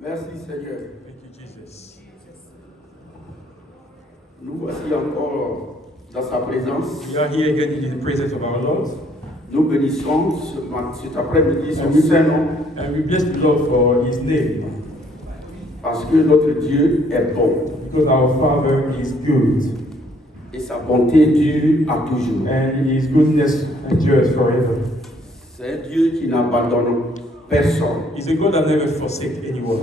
Merci Seigneur. Thank you, Jesus. Nous voici encore dans sa présence. We are here again in the presence of our Lord. Nous bénissons cet après-midi son saint nom. And we bless the Lord for His name. Parce que notre Dieu est bon. Because our Father is good. Et sa bonté dure à toujours. And His goodness endures forever. C'est un Dieu qui n'abandonne personne. He's a God that never forsakes anyone.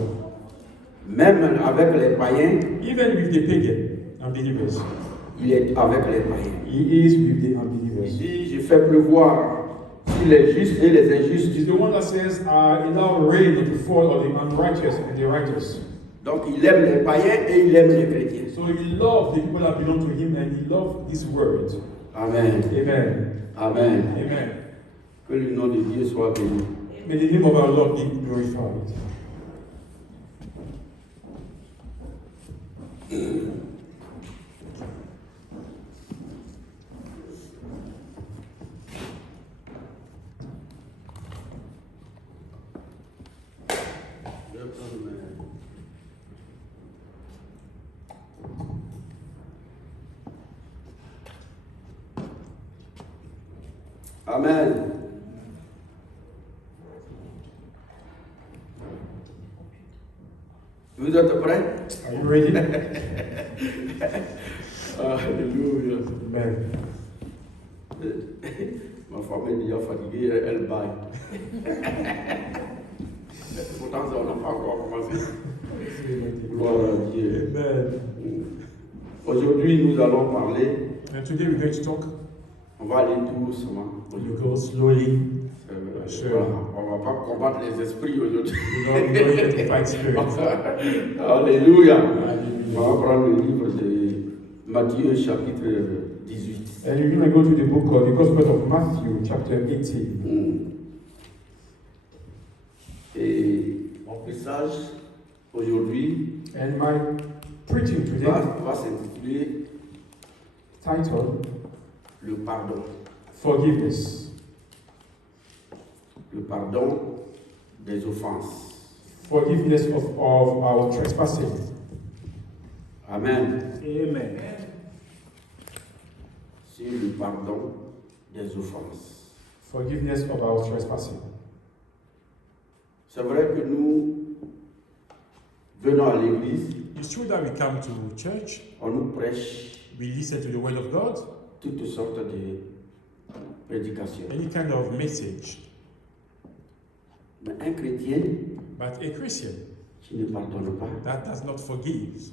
Même avec les païens, Even with the pagan unbelievers. il est avec les païens. He is with the Il unbelievers. dit, je fais pleuvoir sur les justes et les injustes. He's the one that says, allow rain to fall on the unrighteous and the righteous. Donc il aime les païens et il aime les chrétiens. So he loved the people that belong to him and he loved his word. Amen. Amen. Amen. Amen. Que le nom de Dieu soit béni. May the name of our Lord be glorified. Amen. Vous êtes prêts? Are you ready? Alléluia. Amen. Ma femme est déjà fatiguée, elle baille. Pourtant, on n'a pas encore commencé. Gloire à Dieu. Amen. Aujourd'hui, nous allons parler. And today we're going to talk. On va aller doucement. You go slowly. Sure. Voilà. On ne va pas combattre les esprits aujourd'hui. We're not going to fight spirits. Alléluia. Hallelujah. On va prendre le livre de Matthieu, chapitre 18. And you're going to go to the book of the Gospel of Matthew, chapter 18. Et mon message aujourd'hui And my preaching today va s'intituler titled Le pardon. Forgiveness. Le pardon des offenses. Forgiveness of our trespassing. Amen. Amen. C'est le pardon des offenses. Forgiveness of our trespassing. C'est vrai que nous venons à l'église, It's true that we come to church, on nous prêche we listen to the word of God, toutes sortes de prédications. any kind of message. Mais un chrétien But a Christian qui ne pardonne pas, that does not forgive,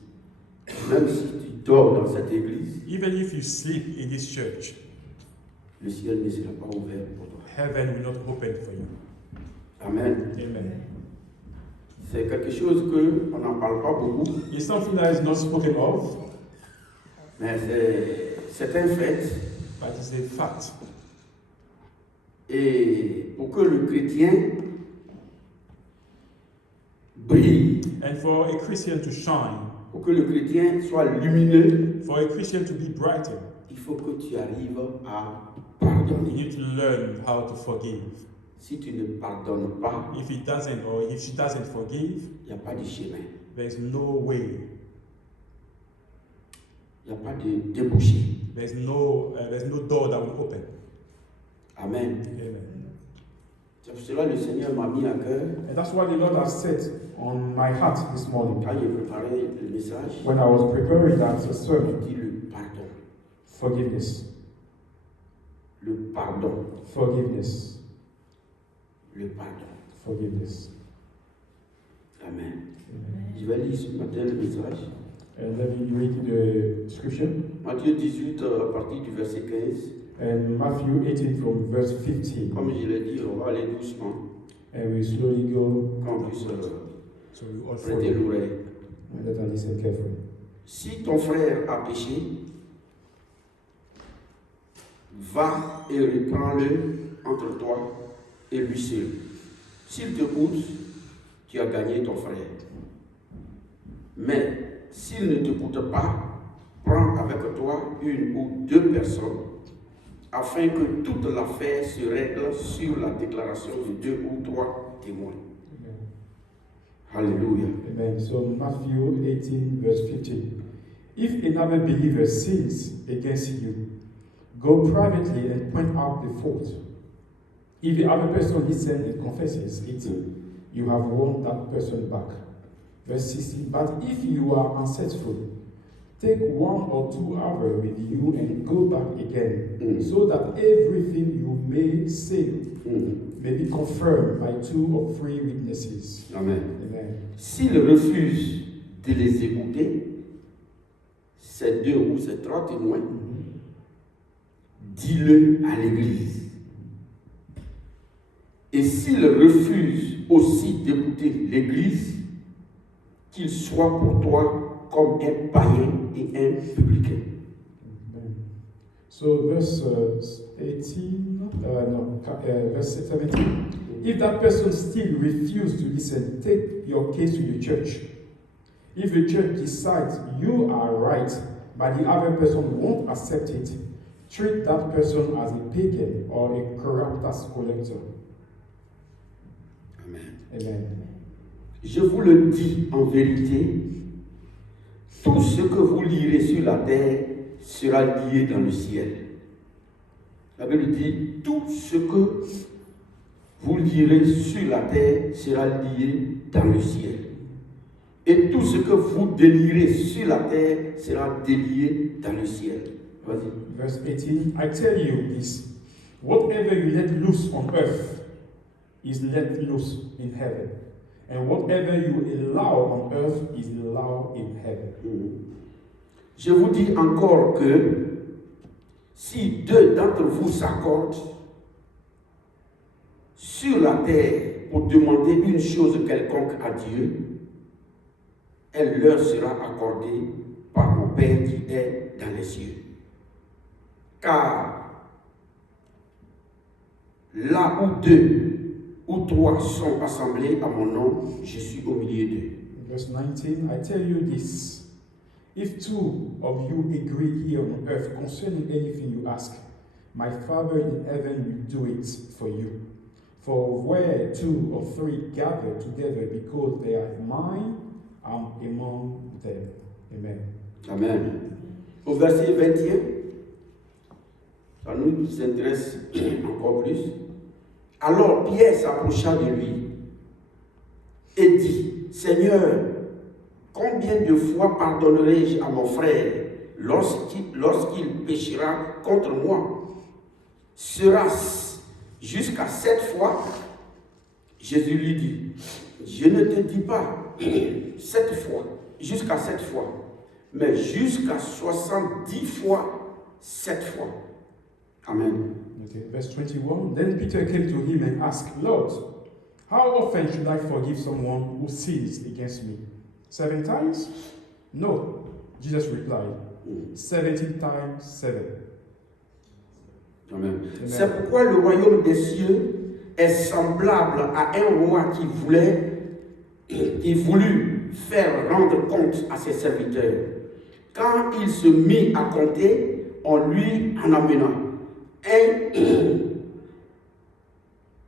même si tu dors dans cette église, even if you sleep in this church, le ciel ne sera pas ouvert pour toi. heaven will not open for you. Amen. Amen. C'est quelque chose qu'on n'en parle pas beaucoup, It's something that is not spoken of, mais c'est un fait. but it's a fact. Et pour que le chrétien brille, And for a Christian to shine, pour que le chrétien soit lumineux, for a Christian to be brightened, il faut que tu arrives à you pardonner. need to learn how to forgive. Si tu ne pardonnes pas, If he doesn't or if she doesn't forgive, il n'y a pas de chemin, there's no way, il n'y a pas de débouché. there's no door that will open. Amen. Amen. C'est pour cela que le Seigneur m'a mis à cœur, And that's what the Lord has said on my heart this morning. quand j'ai préparé le message, When I was preparing that il sermon, dit le pardon. forgiveness, Le pardon. forgiveness, Le pardon. forgiveness. Amen. Amen. Je vais lire ce matin le message. And let me read the scripture. Matthieu 18, à partir du verset 15. And Matthew 18 from verse 15. Comme je l'ai dit, on va aller doucement, And we slowly go, qu'on puisse so we all prêter follow. l'oreille. And let us listen carefully. Si ton frère a péché, va et reprends-le entre toi et lui seul. S'il te pousse, tu as gagné ton frère. Mais s'il ne te coûte pas, prends avec toi une ou deux personnes afin que toute l'affaire se règle sur la déclaration de 2 ou 3 témoins. Alléluia. Amen. So Matthew 18, verse 15. If another believer sins against you, go privately and point out the fault. If the other person listens and confesses it, you have won that person back. Verse 16. But if you are unsuccessful, take 1 or 2 others with you and go back again, so that everything you may say may be confirmed by 2 or 3 witnesses. Amen. Amen. S'il refuse de les écouter, ces 2 ou ces 3 témoins, dis-le à l'église. Et s'il refuse aussi d'écouter l'église, qu'il soit pour toi comme un païen et un publicain. So verse 17. If that person still refuses to listen, take your case to the church. If the church decides you are right, but the other person won't accept it, treat that person as a pagan or a corrupt tax collector. Amen. Amen. Je vous le dis en vérité, tout ce que vous lirez sur la terre sera lié dans le ciel. La Bible dit, tout ce que vous lirez sur la terre sera lié dans le ciel. Et tout ce que vous délirez sur la terre sera délié dans le ciel. Vas-y. Verse 18, I tell you this, whatever you let loose on earth is let loose in heaven. And whatever you allow on earth is allowed in heaven. Je vous dis encore que si 2 d'entre vous s'accordent sur la terre pour demander une chose quelconque à Dieu, elle leur sera accordée par mon Père qui est dans les cieux. Car là où 2 ou 3 sont assemblés à mon nom, je suis au milieu d'eux. Verse 19, I tell you this, if 2 of you agree here on earth concerning anything you ask, my Father in heaven will do it for you. For where 2 or 3 gather together because they are mine, I'm among them. Amen. Amen. Au verset 21, ça nous intéresse encore plus. Alors Pierre s'approcha de lui et dit, Seigneur, combien de fois pardonnerai-je à mon frère lorsqu'il péchera contre moi? Sera-ce jusqu'à 7 fois? Jésus lui dit, je ne te dis pas 7 fois, jusqu'à 7 fois, mais jusqu'à 70 fois 7 fois. Amen. Okay. Verse 21, then Peter came to him and asked, Lord, how often should I forgive someone who sins against me? 7 times? No, Jesus replied, 70 times 7. Amen. Amen. C'est pourquoi le royaume des cieux est semblable à un roi qui voulut faire rendre compte à ses serviteurs. Quand il se mit à compter, on lui en amena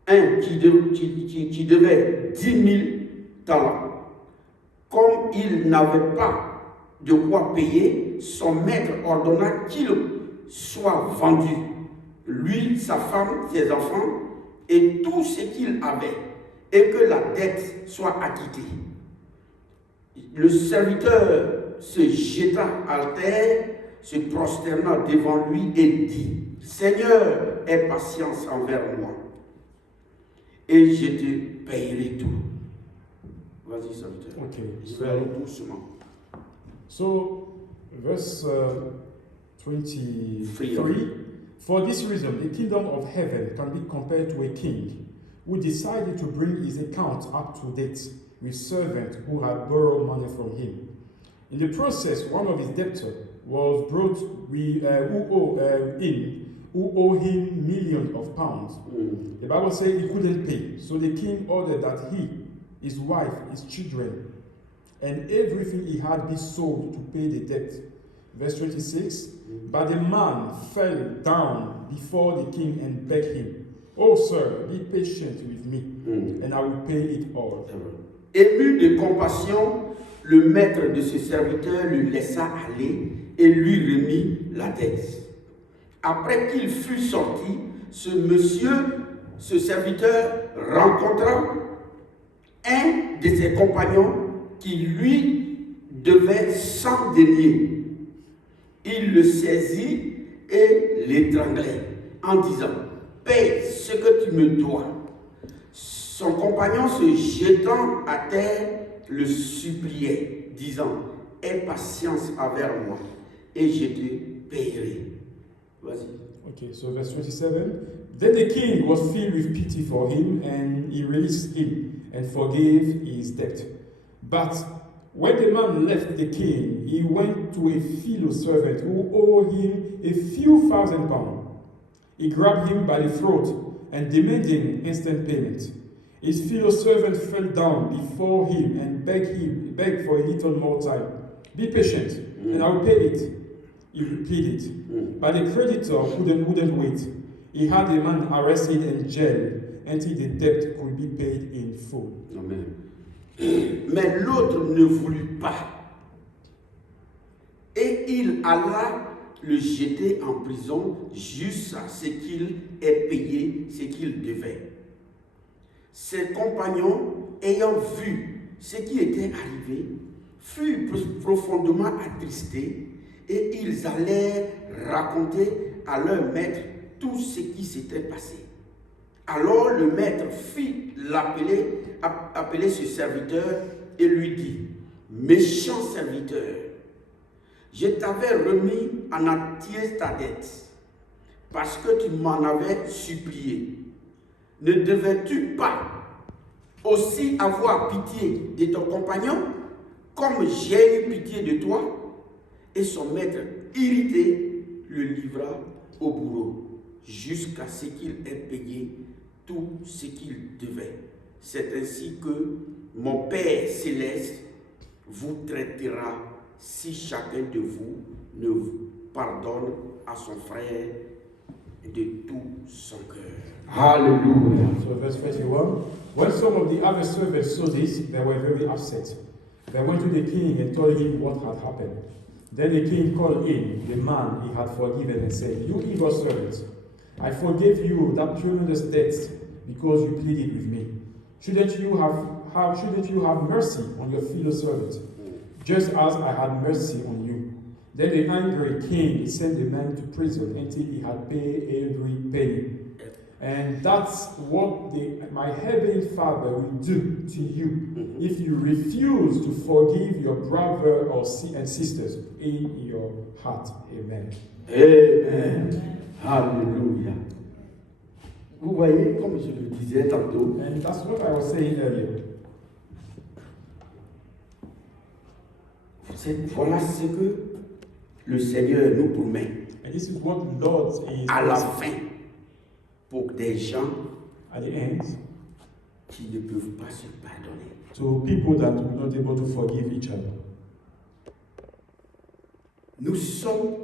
un qui devait 10 000 talents. Comme il n'avait pas de quoi payer, son maître ordonna qu'il soit vendu, lui, sa femme, ses enfants, et tout ce qu'il avait, et que la dette soit acquittée. Le serviteur se jeta à terre, se prosterna devant lui et dit, Seigneur, aie patience envers moi, et je te payerai tout. Vas-y, serviteur. Okay. Je vais aller doucement. So, verse 23, for this reason, the kingdom of heaven can be compared to a king who decided to bring his account up to date with servants who had borrowed money from him. In the process, one of his debtors was brought who owed him millions of pounds. The Bible says he couldn't pay, so the king ordered that he, his wife, his children, and everything he had be sold to pay the debt. Verse 26. But the man fell down before the king and begged him, "Oh, sir, be patient with me, and I will pay it all." Ému de compassion, le maître de ce serviteur le laissa aller et lui remit la dette. Après qu'il fut sorti, ce serviteur rencontra un de ses compagnons qui lui devait 100 deniers. Il le saisit et l'étranglait en disant: paye ce que tu me dois. Son compagnon, se jetant à terre, le suppliait, disant: aie patience avec moi et je te payerai. Vas-y. Okay, so verse 27. Then the king was filled with pity for him, and he released him and forgave his debt. But when the man left the king, he went to a fellow servant who owed him a few £1,000. He grabbed him by the throat and demanding instant payment. His fellow servant fell down before him and begged for a little more time. Be patient, and I will pay it. He pleaded. But the creditor wouldn't wait. He had the man arrested and jailed until the debt could be paid in full. Amen. Mais l'autre ne voulut pas. Et il alla le jeter en prison jusqu'à ce qu'il ait payé ce qu'il devait. Ses compagnons, ayant vu ce qui était arrivé, furent profondément attristés et ils allèrent raconter à leur maître tout ce qui s'était passé. Alors le maître fit appeler ce serviteur et lui dit: méchant serviteur, je t'avais remis en entier ta dette parce que tu m'en avais supplié. Ne devais-tu pas aussi avoir pitié de ton compagnon comme j'ai eu pitié de toi? Et son maître, irrité, le livra au bourreau jusqu'à ce qu'il ait payé tout ce qu'il devait. C'est ainsi que mon Père céleste vous traitera si chacun de vous ne pardonne à son frère de tout son cœur. Hallelujah. So verse 31. When some of the other servants saw this, they were very upset. They went to the king and told him what had happened. Then the king called in the man he had forgiven and said, "You evil servant, I forgave you that tremendous debt because you pleaded with me. Shouldn't you have mercy on your fellow servant, just as I had mercy on you?" Then the angry king sent the man to prison until he had paid every penny. And that's what my heavenly Father will do to you if you refuse to forgive your brother and sisters in your heart. Amen. Amen. Hallelujah. Vous voyez, comme je le disais tantôt, And that's what I was saying earlier. Voilà ce que le Seigneur nous promet And this is what the Lord is à la fin pour des gens at the end qui ne peuvent pas se pardonner. to people that will not able to forgive each other. Nous sommes,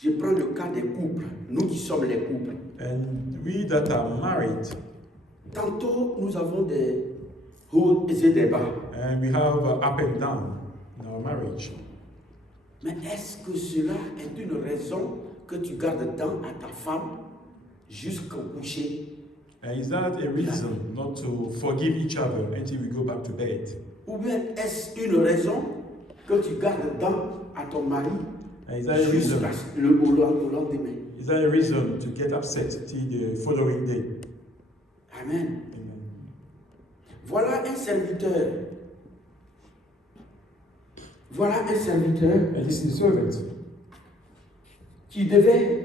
je prends le cas des couples, nous qui sommes les couples. And we that are married, Tantôt, nous avons des hauts et des bas. and we have up and down in our marriage. Mais est-ce que cela est une raison que tu gardes tant à ta femme jusqu'au coucher? And is that a reason not to forgive each other until we go back to bed? Ou bien est-ce une raison que tu gardes tant à ton mari And is that a reason? jusqu'au au lendemain? Is that a reason to get upset till the following day? Amen. Amen. Voilà un serviteur. Voilà un serviteur And this is a servant qui devait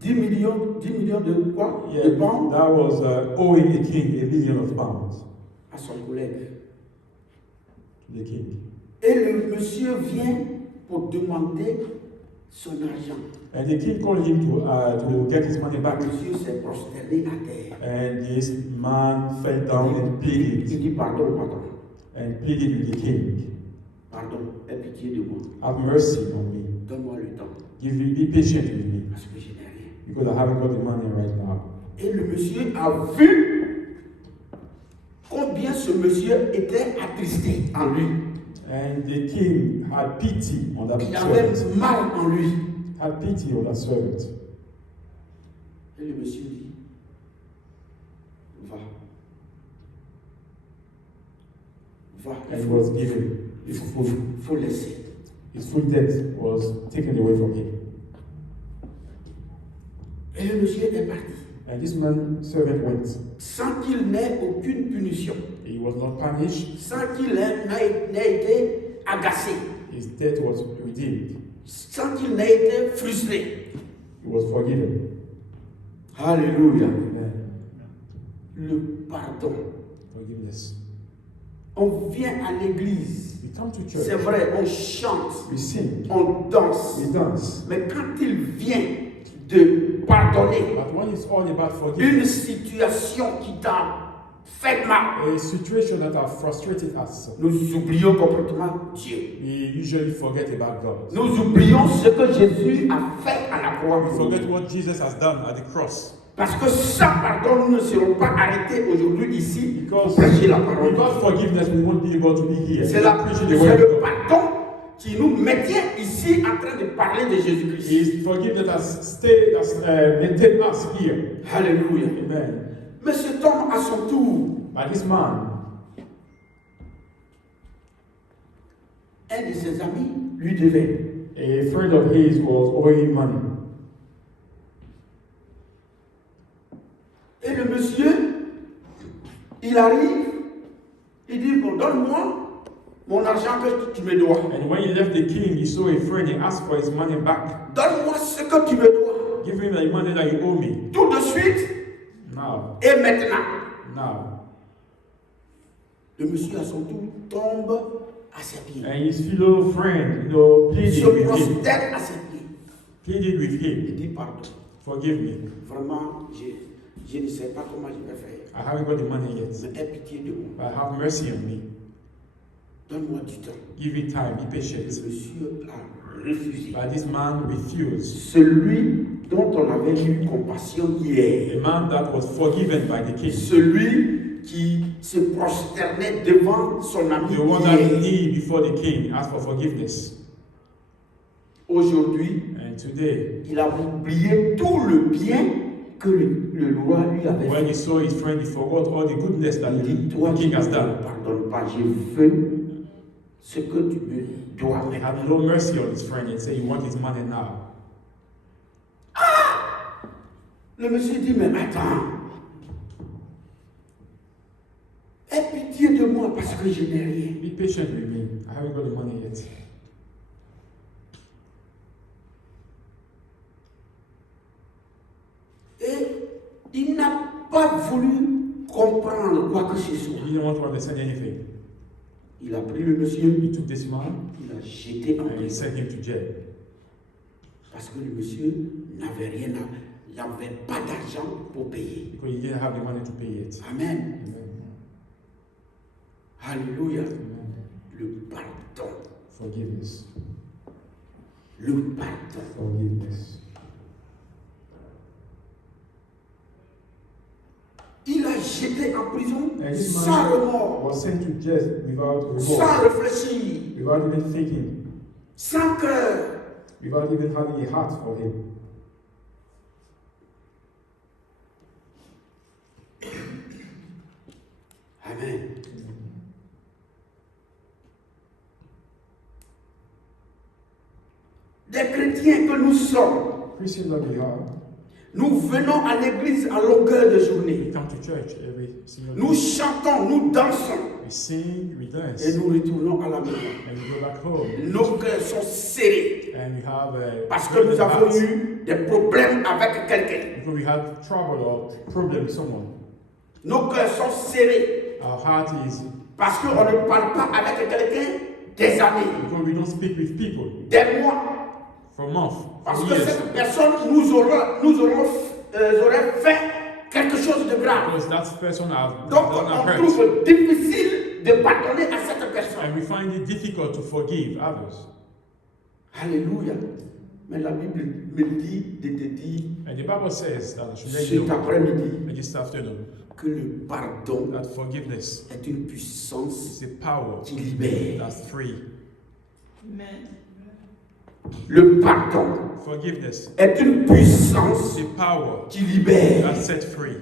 10 millions de quoi? De pounds that was owing the king £1 million à son collègue. The king. Et le monsieur vient pour demander son argent. And the king called him to get his money back. Le monsieur s'est prosterné à terre. And this man fell down and Il pleaded dit pardon, pardon. with the king. Pardon, aie pitié de moi. Have mercy on me. Donne-moi le temps. Be patient with me. Parce que je n'ai rien. Because I haven't got the money right now. Et le monsieur a vu combien ce monsieur était attristé en lui. And the king had pity on that Il avait servant. mal en lui. Had pity on that servant. Et le monsieur dit, va. Va. And he was given his faut laisser. His full debt was taken away from him. Et le monsieur est parti. And this man servant went. Sans qu'il n'ait aucune punition. He was not punished. Sans qu'il n'ait été agacé. His debt was redeemed. Sans qu'il n'ait été frustré. He was forgiven. Alléluia. Amen. Le pardon. Forgiveness. On vient à l'église. We come to church. C'est vrai, on chante. We sing. On danse. We dance. Mais quand il vient de pardonner But when it's all about une forgiveness, situation qui t'a fait mal, a situation that has frustrated us, nous oublions complètement Dieu. we usually forget about God. Nous oublions ce que Jésus a fait à la croix. We forget what Jesus has done at the cross. Parce que sans pardon, nous ne serons pas arrêtés aujourd'hui ici pour Because prêcher la parole. without forgiveness, we won't be able to be here. C'est Preaching the word le of God. pardon qui nous maintient ici en train de parler de Jésus-Christ. His forgiveness has maintained us here. Alléluia. Amen. Mais cet homme, à son tour, But this man, un de ses amis lui devait. a friend of his, was owing money. Et le monsieur, il arrive, il dit, bon, donne-moi mon argent que tu me dois. And when he left the king, he saw a friend, he asked for his money back. Donne-moi ce que tu me dois. Give him the money that you owe me. Tout de suite Now. et maintenant. Now. Le monsieur à son tour tombe à ses pieds. And his fellow friend, pleaded Se with him. prosterne à ses pieds. Pleaded with Il him. dit pardon. Forgive me. Vraiment, je ne sais pas comment je vais faire. I haven't got the money yet. Mais aie pitié de moi. But have mercy on me. Donne-moi du temps. Give me time. Be Le patient. monsieur a refusé. But this man refused. Celui dont on avait eu compassion hier. A man that was forgiven by the king. Celui qui se prosternait devant son ami The one that hier. kneeled before the king asked for forgiveness. Aujourd'hui, And today, il a oublié tout le bien que le roi lui avait when fait. he saw his friend, he forgot all the goodness that Il dit, the toi qui king ne has me done. pardonnes pas, je veux ce que tu me dois He maintenant. had no mercy on his friend and said, you want his money now. Le monsieur dit, mais attends, aie pitié de moi parce que je n'ai rien. Be patient with me. I haven't got the money yet. Et il n'a pas voulu comprendre quoi que ce He soit. didn't want to understand anything. Il a pris le monsieur, He took this man il l'a jeté en and he prison. sent him to jail. Parce que le monsieur n'avait rien, il n'avait pas d'argent pour payer. Because he didn't have the money to pay it. Amen. Amen. Alléluia. Amen. Le pardon. Forgiveness. Le pardon. Forgiveness. Il a jeté en prison And this sans man remords, was sent to jail without sans remorse, réfléchir, without even thinking, sans cœur. without even having a heart for him. Amen. Des chrétiens que nous sommes, Christian that we are, nous venons à l'église à longueur de we journée. come to church every single Nous day. chantons, nous dansons We sing, we dance, et nous retournons à la maison. and we go back home. Nos cœurs sont serrés And we have parce que nous avons eu des problèmes avec quelqu'un. because we had trouble or problem with someone. Nos cœurs sont serrés Our heart is parce qu'on ne parle pas avec quelqu'un des années, because we don't speak with people des mois. for months, Parce for que years. cette personne aurait fait quelque chose de grave. Because that person has Donc done a on hurt. trouve difficile de pardonner à cette personne. And we find it difficult to forgive others. Alléluia. Mais la Bible me dit de te dire And the Bible says that I should let cet you know après-midi this afternoon que le pardon that forgiveness est une puissance is a power qui libère. that's free. Amen. Le pardon Forgiveness est une puissance is a power qui libère. that set free.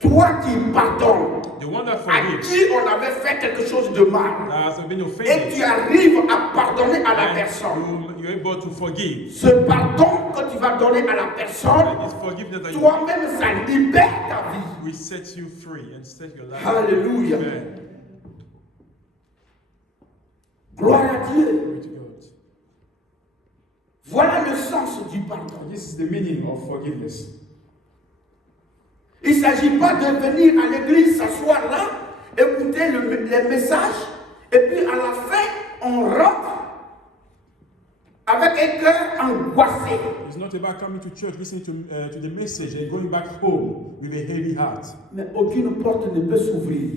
Toi qui pardonnes, The one that à forgives, qui on avait fait quelque chose de mal, that has been et offended, tu arrives à pardonner à la and personne, you're able to forgive. ce pardon que tu vas donner à la personne, And this forgiveness that you toi-même, ça libère ta vie. will set you free and set your life. Alléluia. Amen. Gloire à Dieu. Glory to God. Voilà le sens du pardon. This is the meaning of forgiveness. Il ne s'agit pas de venir à l'église, s'asseoir là, écouter les messages, et puis à la fin, on rentre avec un cœur angoissé. It's not about coming to church, listening to the message and going back home with a heavy heart. Mais aucune porte ne peut s'ouvrir.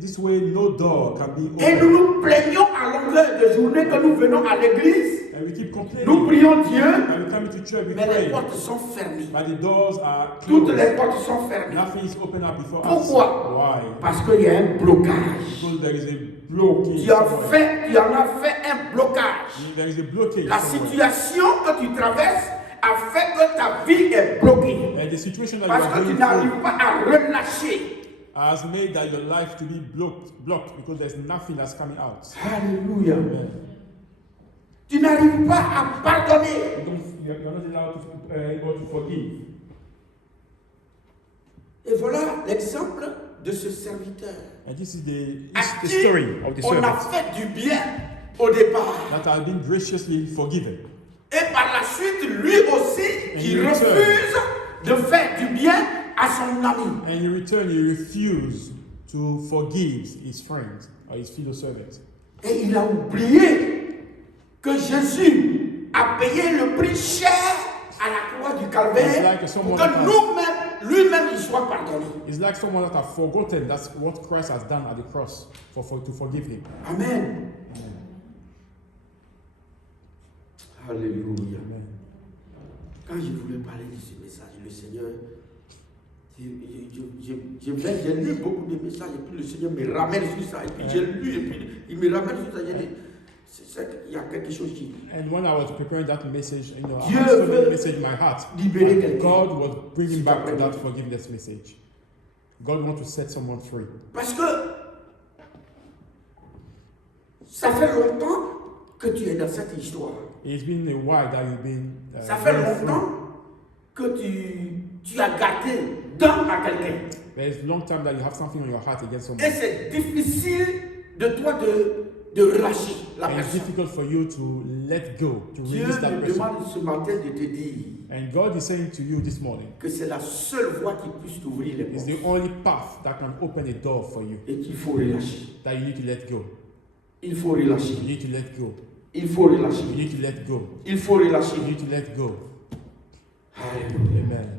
This way, no door can be Et nous opened. nous plaignons à longueur de journée que nous venons à l'église, And we keep nous complaining. prions Dieu, And we come to church, we mais les pray. portes sont fermées. But the doors are Toutes closed. les portes sont fermées. Nothing is open up before Pourquoi? us. Why? Parce qu'il y a un blocage. Because there is a blockage. Tu en somewhere. as fait un blocage. There is a blockage. La somewhere. situation que tu traverses a fait que ta vie est bloquée. And the situation that you Parce are que tu going n'arrives through pas à relâcher. has made that your life to be blocked because there's nothing that's coming out. Alléluia. Amen. Tu n'arrives pas à pardonner. You're not allowed to able to forgive. Et voilà l'exemple de ce serviteur And this is the à qui story of the on a servant fait du bien au départ. that has been graciously forgiven. Et par la suite, lui aussi, qui And in return- refuse de faire du bien à son ami. And in return, he refused to forgive his friend or his fellow servant. Et il a oublié que Jésus a payé le prix cher à la croix du It's calvaire like pour someone que that has- nous-mêmes, lui-même, il soit pardonné. It's like someone that has forgotten that's what Christ has done at the cross to forgive him. Amen. Alléluia. Amen. Quand je voulais parler de ce message, le Seigneur, j'ai lu beaucoup de messages et puis le Seigneur me ramène sur ça. Et puis j'ai lu et puis il me ramène sur ça. J'ai dit, il y a quelque chose qui And when I was preparing that message, I Dieu had so veut many message in my heart. libérer And quelqu'un. God was bringing C'est back to après. that forgiveness message. God wants to set someone free. Parce que ça fait longtemps que tu es dans cette histoire. It's been a while that you've been Ça fait going through. longtemps que tu as gardé dent à quelqu'un. There's a long time that you have something on your heart against Et someone. c'est difficile de toi de relâcher la And it's personne. difficult for you to let go, to Dieu release that me person. demande ce matin de te dire And God is saying to you this morning, que c'est la seule voie qui puisse t'ouvrir les it's portes the only path that can open a door for you, et qu'il faut relâcher. that you need to let go. Il faut relâcher. You need to let go. Il faut relâcher. You need to let go. Il faut relâcher. You need to let go. Alléluia. Amen.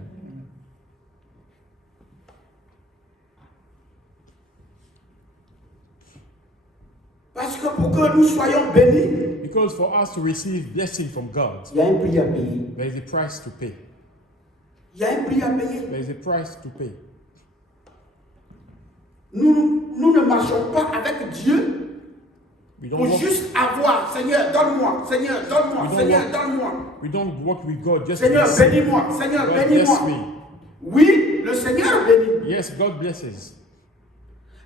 Parce que pour que nous soyons bénis, Because for us to receive blessing from God, il y a un prix à payer. there is a price to pay. Il y a un prix à payer. There is a price to pay. Nous ne marchons pas avec Dieu We don't pour walk, juste avoir, Seigneur, donne-moi, Seigneur, donne-moi, We don't Seigneur, walk- donne-moi. we don't walk with God just Seigneur, to receive. bénis-moi, Seigneur, God bless bénis-moi. me. Oui, le Seigneur bénit. Yes, God blesses.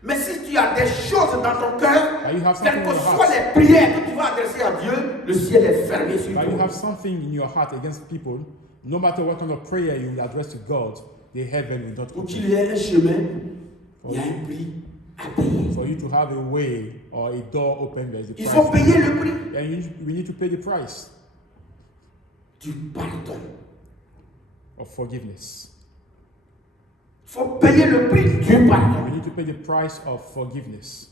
Mais si tu as des choses dans ton cœur, But you have something quelles in que your soient heart. les prières que tu vas adresser à Dieu, le ciel est fermé sur But you toi. have something in your heart against people. No matter what kind of prayer you will address to God, the heaven will not Pour open. qu'il y ait un chemin, il y a un prix à payer. For you to have a way or a door open, there is a Il price. faut payer le prix And we need to pay the price du pardon. of forgiveness. Il faut payer le prix du pardon. We need to pay the price of forgiveness.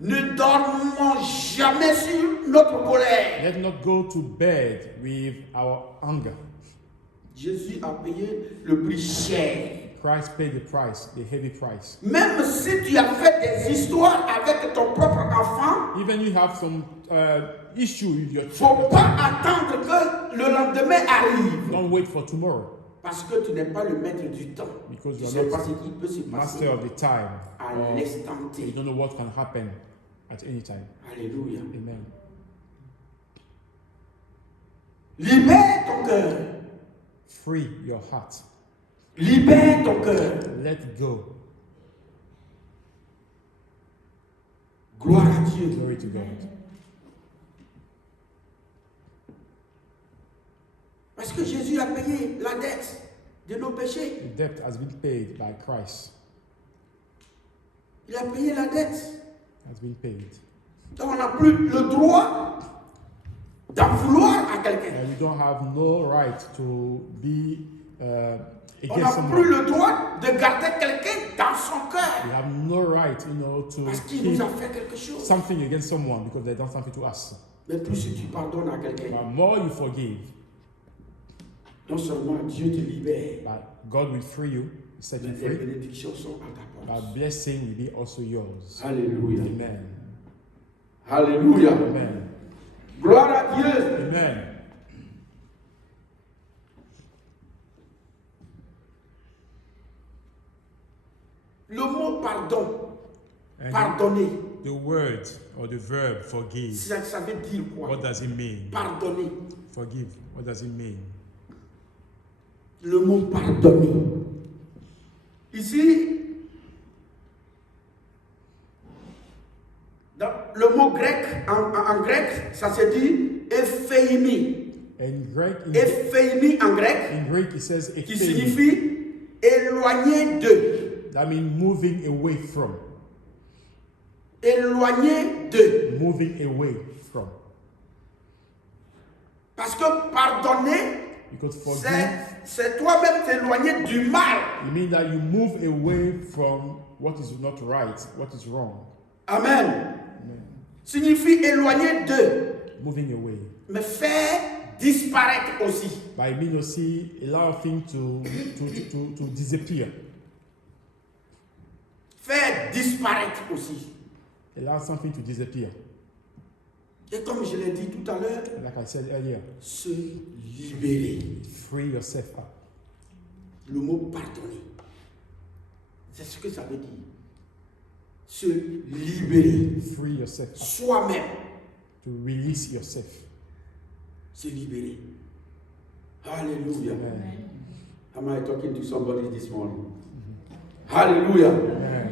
Ne dormons jamais sur notre colère. Let not go to bed with our anger. Jésus a payé le prix cher Christ paid the price, the heavy price. Même si tu as fait des histoires avec ton propre enfant, Even you have some issue with your faut child, pas attendre que le lendemain arrive. don't wait for tomorrow, Parce que tu n'es pas le maître du temps. because Tu you ne are sais pas not ce qui peut se passer master of the time. à Or l'instant you T. don't know what can happen at any time. Alléluia. Amen. Libère ton cœur. Free your heart. Libère ton cœur. Let go. Gloire à Dieu. Glory to God. Parce que Jésus a payé la dette de nos péchés. The debt has been paid by Christ. Il a payé la dette. Has been paid. Donc on n'a plus le droit d'en vouloir à quelqu'un. And we don't have no right to be On against n'a someone. plus le droit de garder quelqu'un dans son cœur. We have no right, to Parce qu'il keep nous a fait quelque chose. something against someone because they've done something to us. Mais plus si tu pardonnes à quelqu'un, But more you forgive, non seulement Dieu te libère, but God will free you, set mais you les free. bénédictions sont à ta porte. But blessing will be also yours. Alléluia. Amen. Alléluia. Amen. Gloire à Dieu. Amen. Le mot pardon, And pardonner, the word or the verb forgive, ça veut dire quoi? what does it mean? Pardonner. Forgive, what does it mean? Le mot pardonner. Ici, dans le mot grec, en grec, ça se dit ephéimi. In Greek, Ephéimi en grec, in Greek it says qui ephemi. signifie éloigné de. That means moving away from. Éloigné de. Moving away from. Parce que pardonner, Because forgive, c'est toi-même t'éloigner du mal. it means that you move away from what is not right, what is wrong. Amen. Amen. Signifie éloigné de. Moving away. Mais faire disparaître aussi. But it means aussi allow things to disappear. Faire disparaître aussi. Allow something to disappear. Et comme je l'ai dit tout à l'heure, Like I said earlier, se libérer. free yourself up. Le mot pardonner. C'est ce que ça veut dire. Se libérer. Free yourself up. Soi-même. To release yourself. Se libérer. Hallelujah. Amen. Am I talking to somebody this morning? Hallelujah. Amen.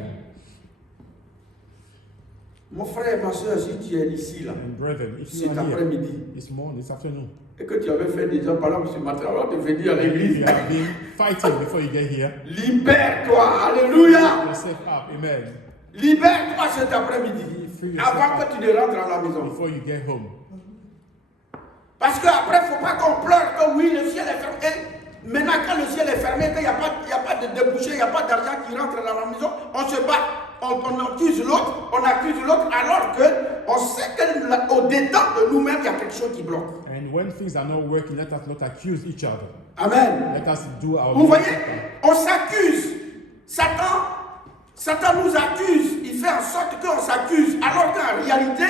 Mon frère et ma soeur, si tu es ici, là, And brethren, if you cet are here après-midi, this morning, this afternoon, et que tu avais fait déjà par là ce matin avant de venir à if l'église, you have been fighting before you get here, libère-toi. Alléluia. yourself up. Amen. Libère-toi cet après-midi. Free yourself Avant up que tu ne rentres à la maison. before you get home. Parce qu'après, il ne faut pas qu'on pleure que oui, le ciel est fermé. Et maintenant, quand le ciel est fermé, qu'il n'y a pas de débouché, il n'y a pas d'argent qui rentre dans la maison, on se bat. On accuse l'autre, alors qu'on sait qu'au-dedans de nous-mêmes, il y a quelque chose qui bloque. And when things are not working, let us not accuse each other. Amen. Let us do our Vous best. voyez, on s'accuse. Satan nous accuse. Il fait en sorte qu'on s'accuse. Alors qu'en réalité,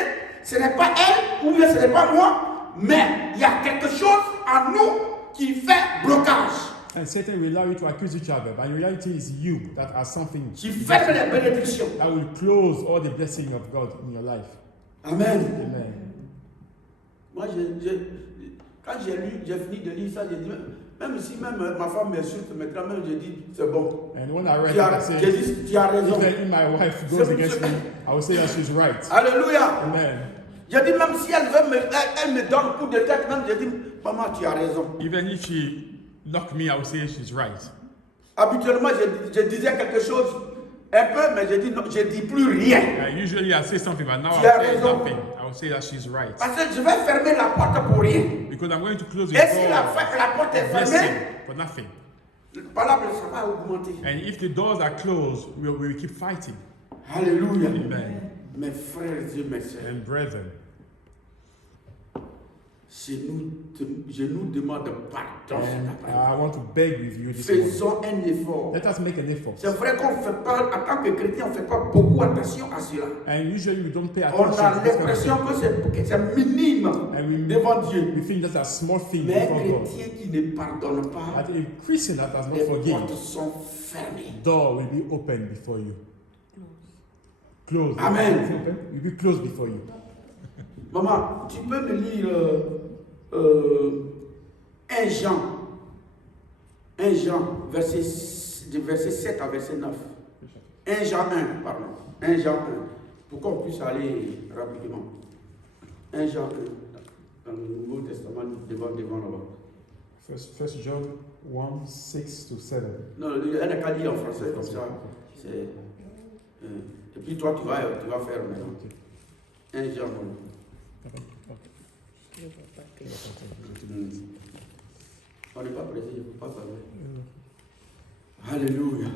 ce n'est pas elle ou bien ce n'est pas moi, mais il y a quelque chose en nous qui fait blocage. And Satan will allow you to accuse each other, but in reality, it's you that has something Qui ferme les bénédictions. that will close all the blessing of God in your life. Amen. Amen. Moi, quand j'ai fini de lire ça, j'ai dit, même si ma femme m'insulte maintenant, même j'ai dit, c'est bon. And when I read Tu it, I as, said, j'ai dit, tu as raison. even if my wife goes against me, I will say that she's right. Alléluia. Amen. J'ai dit, même si elle me donne un coup de tête, même j'ai dit, maman, tu as raison. Even if she knock me, I will say she's right. Habituellement, je disais quelque chose un peu, mais j'ai dit non, je dis plus rien. Usually I say something, but now Tu as I'll say raison. nothing. I will say that she's right. Parce que je vais fermer la porte pour rien. Because I'm going to close the Et si door la porte est blessing fermée, for nothing. par là, ça va augmenter. And if the doors are closed, we will keep fighting. Alléluia. Amen. Mes frères et mes sœurs, And brethren, je nous demande pardon. And I want to beg with you this morning. Faisons un effort. Let us make an effort. C'est vrai qu'on ne fait pas, en tant que chrétien, on ne fait pas beaucoup attention à cela. And usually we don't pay On attention a to this kind of l'impression thing. que c'est minime And we devant Dieu. think that's a small thing Mais un before God. chrétien qui ne pardonne pas, But a Christian that does not les forgive, portes sont fermées. door will be open before you. Close. Amen. It's open. Will be closed before you. Maman, tu peux me lire 1 Jean, verset 7 à verset 9. 1 Jean 1, pardon. 1 Jean 1. Pour qu'on puisse aller rapidement. 1 Jean 1. Dans le Nouveau Testament, devant là-bas. First John 1, 6 to 7. Non, elle n'a qu'à lire en français comme ça. Et puis toi, tu vas faire maintenant. 1 Jean 1. On n'est pas pressé, il ne faut pas parler. Alléluia.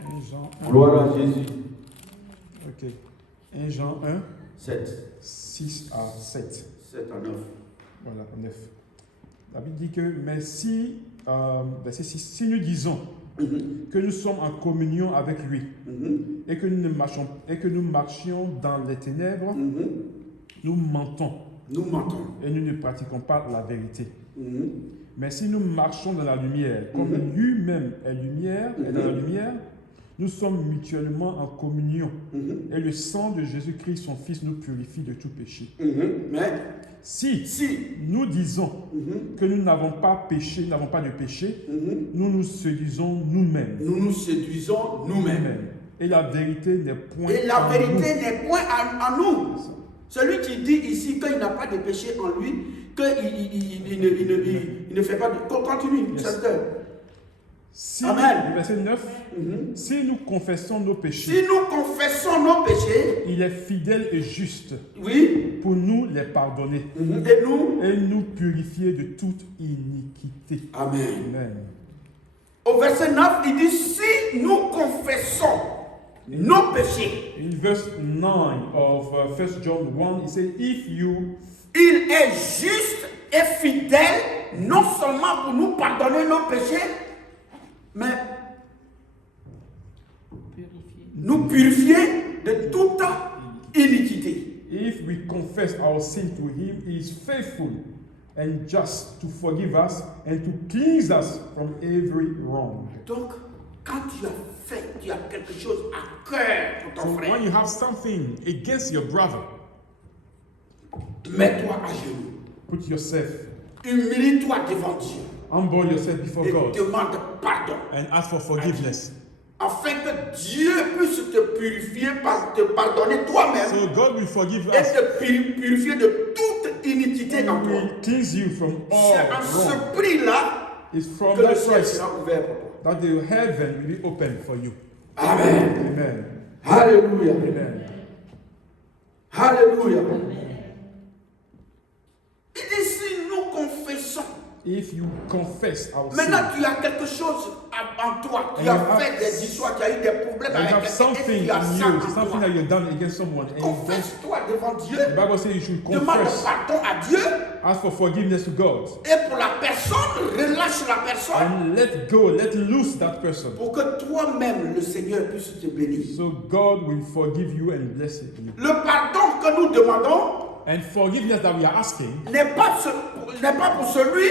1 Jean 1. Gloire à Jésus. Ok. 1 Jean 1, 7. 6 à 7. 7 à 9. Voilà, 9. La Bible dit que, mais si, verset 6, si nous disons que nous sommes en communion avec lui et que nous marchions dans les ténèbres, nous mentons. Nous mentons. Et nous ne pratiquons pas la vérité. Mais si nous marchons dans la lumière, comme lui-même est dans la lumière, nous sommes mutuellement en communion. Et le sang de Jésus-Christ, son Fils, nous purifie de tout péché. Mais si nous disons que nous n'avons pas de péché, nous nous séduisons nous-mêmes. nous nous séduisons nous-mêmes. Et la vérité n'est point Et la en vérité nous. n'est point en nous. Celui qui dit ici qu'il n'a pas de péché en lui, qu'il ne fait pas de... Continue, Yes. serviteur. Si, Amen. le verset 9, si nous confessons nos péchés, Si nous confessons nos péchés, il est fidèle et juste oui, pour nous les pardonner et nous, et nous purifier de toute iniquité. Amen. Amen. Au verset 9, il dit, si nous confessons nos péchés, In verse 9 of 1 John 1, he said, if you, il est juste et fidèle, non seulement pour nous pardonner nos péchés, mais nous purifier de toute iniquité. if we confess our sin to him, he is faithful and just to forgive us and to cleanse us from every wrong. Donc, quand tu as quelque chose à cœur pour So ton frère, when you have something against your brother, mets-toi à genoux, put yourself, humilie-toi devant Dieu humble yourself before et God demande pardon, and ask for forgiveness. afin que Dieu puisse te purifier, te pardonner toi-même So God will forgive et us. te purifier de toute iniquité en He toi. will cleanse you from all C'est à ce wrong. prix-là It's from que le that ciel price sera ouvert pour toi. that the heaven will be open for you. Amen. Amen. Alléluia. Amen. Alléluia. Il dit si nous confessons. If you confess our sin, Maintenant, tu as quelque chose en toi. Tu And as you have- fait des histoires, tu as eu des problèmes you avec have quelqu'un. something Et tu as in ça you, en something toi. that you've done against someone, and you don't. Confesse-toi devant Dieu. The Bible says you should Demande confess, pardon à Dieu. ask for forgiveness to God, Et pour la personne, relâche la personne. and let go, let loose that person. Pour que toi-même, le Seigneur, puisse te bénir. So God will forgive you and bless you. Le pardon que nous demandons And forgiveness that we are asking n'est pas pour celui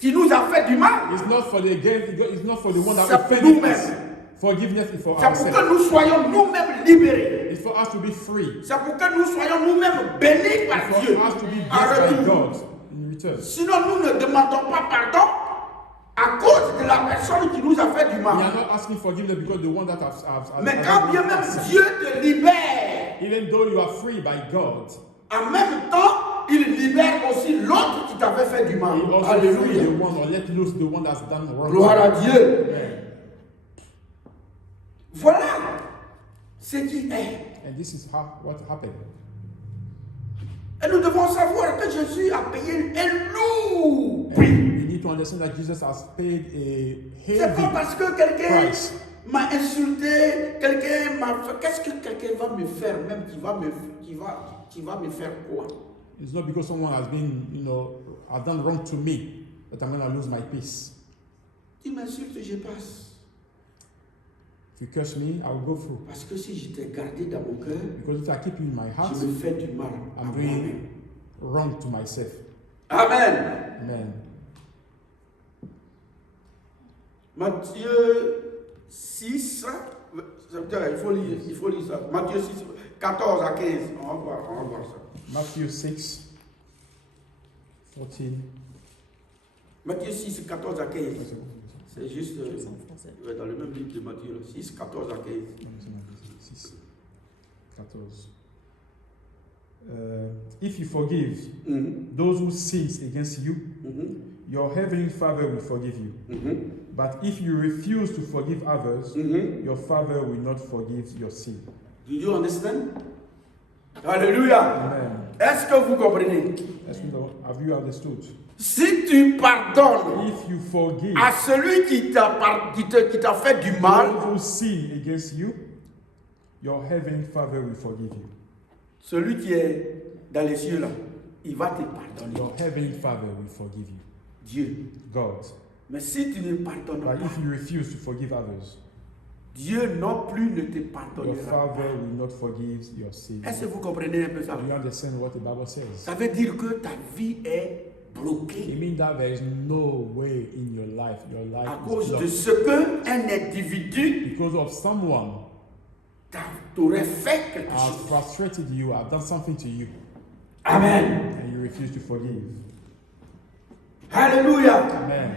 qui nous a fait du mal. is not for the it's not for the one that C'est pour offended nous-mêmes. us. Forgiveness is for C'est pour que ourselves. nous soyons nous-mêmes libérés. It's for us to be free. C'est pour que nous soyons nous-mêmes bénis par For Dieu. us to be En blessed by retour. God in return. Sinon, nous ne demandons pas pardon à cause de la personne qui nous a fait du We are mal. not asking forgiveness because the one that has Mais quand bien même Dieu te libère, even though you are free by God, en même temps, il libère aussi l'autre qui t'avait fait du mal. He also free Alléluia. the one or let loose the one that's done wrong. Gloire à Dieu. Amen. Voilà ce qui est. And this is what happened. Et nous devons savoir que Jésus a payé un lourd And prix. we need to understand that Jesus has paid a C'est pas heavy parce que quelqu'un price. m'a insulté, quelqu'un m'a fait. Qu'est-ce que quelqu'un va me faire même qui va me faire quoi? It's not because someone has been, has done wrong to me that I'm going to lose my peace. Tu m'insultes, je passe. If you curse me, I will go through. Parce que si je t'ai gardé dans mon cœur, Because if I keep you in my heart, je me fais du mal à I'm moi-même. doing wrong to myself. Amen. Amen. Matthieu 6, il faut lire ça. Matthieu 6, 14 à 15. On va voir ça. Matthew 6, 14. Matthieu 6, 14 à 15. C'est juste dans le même livre de Matthieu, 6, 14 à 15. 6, 14. If you forgive those who sin against you, your heavenly Father will forgive you. But if you refuse to forgive others, your Father will not forgive your sin. Do you understand? Alléluia. Amen. Est-ce que vous comprenez? Have you understood? Si tu pardonnes If you forgive à celui qui t'a fait du mal, those who sin against you, your heavenly Father will forgive you. celui qui est dans les cieux là, il va te pardonner. Your heavenly Father will forgive you. Dieu. God. Mais si tu ne pardonnes But pas, if you refuse to forgive others, Dieu non plus ne te your pardonnera Father pas. will not forgive your sin. Est-ce que vous comprenez un peu ça? Do you understand what the Bible says? Ça veut dire que ta vie est It bloquée means that there is no way in your life. Your life à is cause de blocked ce qu'un individu because of someone t'aurait fait quelque has chose. frustrated you, has done something to you, Amen. and you refuse to forgive. Alléluia. Amen.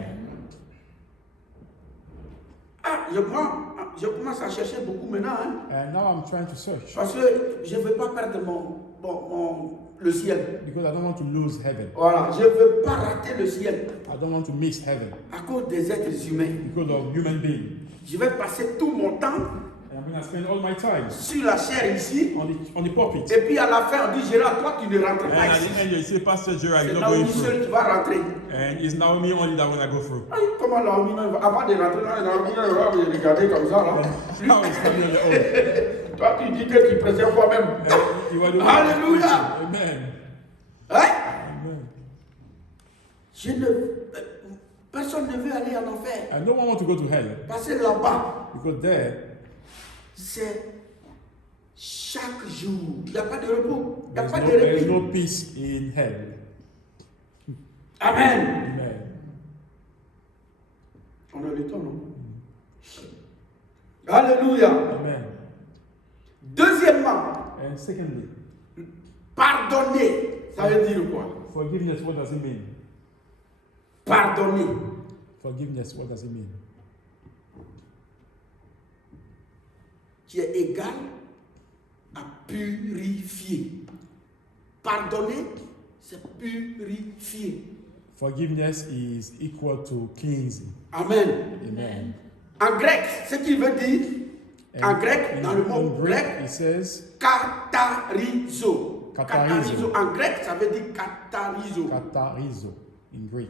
Ah, je commence à chercher beaucoup maintenant, hein, And now I'm trying to search parce que je ne veux pas perdre le ciel. because I don't want to lose heaven. Voilà, je ne veux pas rater le ciel I don't want to miss heaven à cause des êtres humains. because of human being. Je vais passer tout mon temps And I'm going to spend all my time sur la chair ici, on the pulpit. et puis à la fin on dit Gérard, toi tu ne rentres And pas at ici. the end, you say, Pastor Gerard, C'est you're not going Naomi through. seul qui va rentrer. And it's Naomi only that when I go through. Aïe, comment Naomi, avant de rentrer, Naomi va me regarder comme ça là. Now it's coming on your own. Toi tu dis que tu préserves toi-même. And you are the one Alléluia. Amen. Hein? Amen. Personne ne veut aller en enfer. And no one wants to go to hell Parce que là-bas, because there, c'est chaque jour. Il n'y a pas de repos. Il n'y a pas de there is répit. no peace in hell. Amen. Amen. On a le temps, non? Alléluia. Amen. Deuxièmement, And secondly, pardonner. Ça veut dire quoi? forgiveness, what does it mean? Pardonner. Forgiveness, what does it mean? Qui est égal à purifier. Pardonner, c'est purifier. Forgiveness is equal to cleansing. Amen. Amen. En grec, ce qu'il veut dire, en grec, in- dans le in mot grec, Greek, it says katharizo. Katharizo. En grec, ça veut dire katharizo. katarizo in Greek,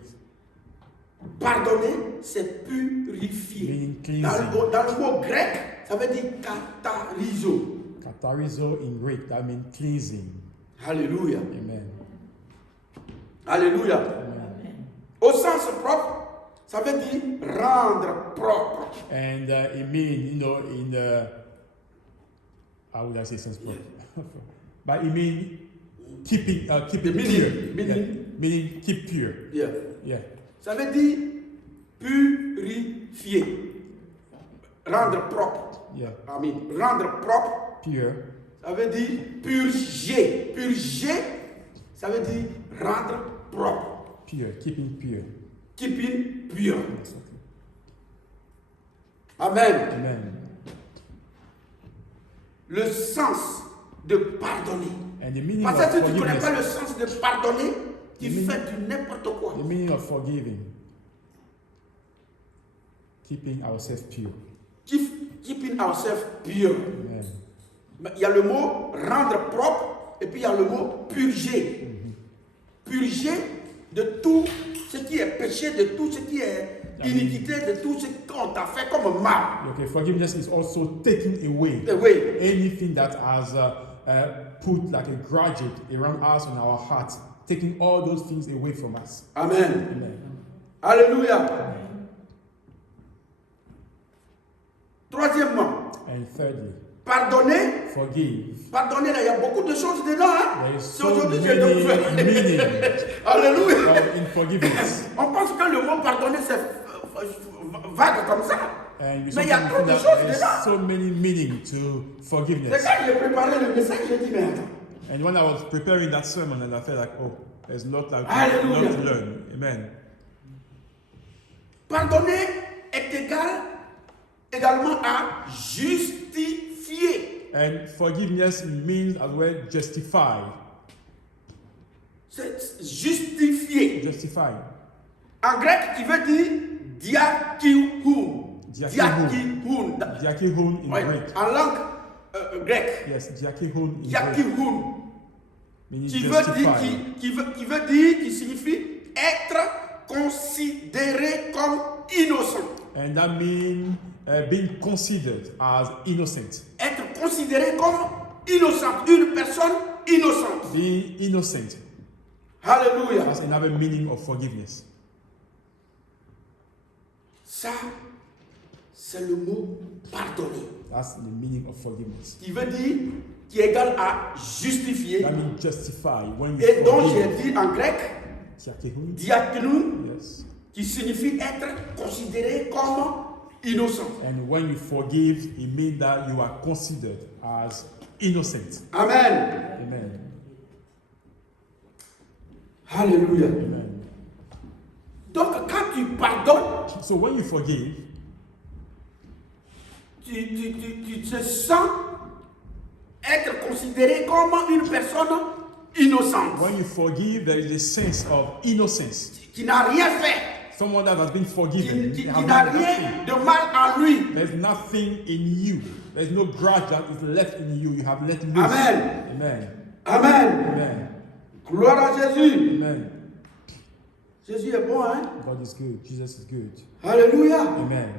Pardonner, c'est purifier. meaning Dans cleansing. dans le mot grec, ça veut dire katharizo. Katarizo in Greek, that means cleansing. Alléluia. Amen. Alléluia. Amen. Au sens propre, ça veut dire rendre propre. And it means, in the, how would I say sense proper? But it means keeping Meaning. pure. Meaning. Yeah. Meaning keep pure. Yeah. Yeah. Ça veut dire purifier. Rendre propre. Yeah. Amen. Rendre propre, Pure. ça veut dire purger. Purger, ça veut dire rendre propre. Pure. Keeping pure. Keeping pure. Amen. Amen. Le sens de pardonner. And the meaning Parce of que si tu ne connais pas forgiveness, le sens de pardonner, tu Le meaning- fais du n'importe quoi. the meaning of forgiving, keeping ourselves pure. Keeping ourselves pure. Amen. Mais il y a le mot rendre propre et puis il y a le mot purger. Purger de tout ce qui est péché, de tout ce qui est iniquité, de tout ce qu'on t'a fait comme mal. Okay, forgiveness is also taking away Oui. anything that has put like a graduate around us on our hearts, taking all those things away from us. Amen. Amen. Alléluia. Troisièmement, And thirdly, pardonner. forgive. Pardonner, là, il y a beaucoup de choses dedans. Hein? There is C'est so aujourd'hui que many je dois faire. meaning Alléluia. in forgiveness. On pense que le mot pardonner, c'est vague comme ça. And we Mais il y a sometimes trop de think choses that there's dedans. so many meaning to C'est forgiveness. quand j'ai préparé le message, j'ai dit, mais attends. And when I was preparing that sermon, and I felt like, oh, there's not like Hallelujah. lot to learn. Amen. Pardonner est également à justifier. And forgiveness means as well justify. C'est justifier. Justify. En grec, qui veut dire diakihun. Diakihun. Diakihun in Ouais, Greek. en langue grecque. Yes, diakihun in Greek. Diakihun. Meaning Qui veut dire, justify. qui signifie être considéré comme innocent. And that means being considered as innocent. Être considéré comme innocent. Une personne innocente. Being innocent. Alléluia. That's another meaning of forgiveness. Ça, c'est le mot pardonner. That's the meaning of forgiveness. Qui veut dire, qui est égal à justifier. That means justify. When you Et donc j'ai forgive. dit en grec, Diakihun. diakonon, Yes. qui signifie être considéré comme innocent. And when you forgive, it means that you are considered as innocent. Amen. Amen. Alléluia. Amen. Donc quand tu pardonnes, So when you forgive, tu te sens être considéré comme une personne innocente, when you forgive, there is a sense of innocence. qui n'a rien fait, Someone that has been forgiven, qui they have n'a done rien nothing. de mal en lui. There's nothing in you. There's no grudge that is left in you. You have let loose. Amen. Amen. Amen. Amen. Gloire à Jésus. Amen. Jésus est bon, hein? God is good. Jesus is good. Alléluia. Amen.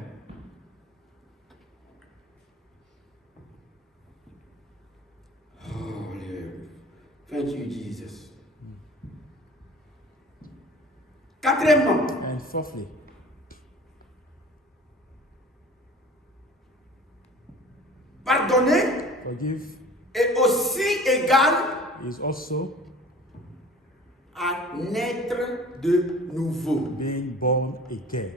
Hallelujah. Thank you, Jesus. Quatrièmement, And fourthly, pardonner forgive est aussi égal is also à naître de nouveau. being born again.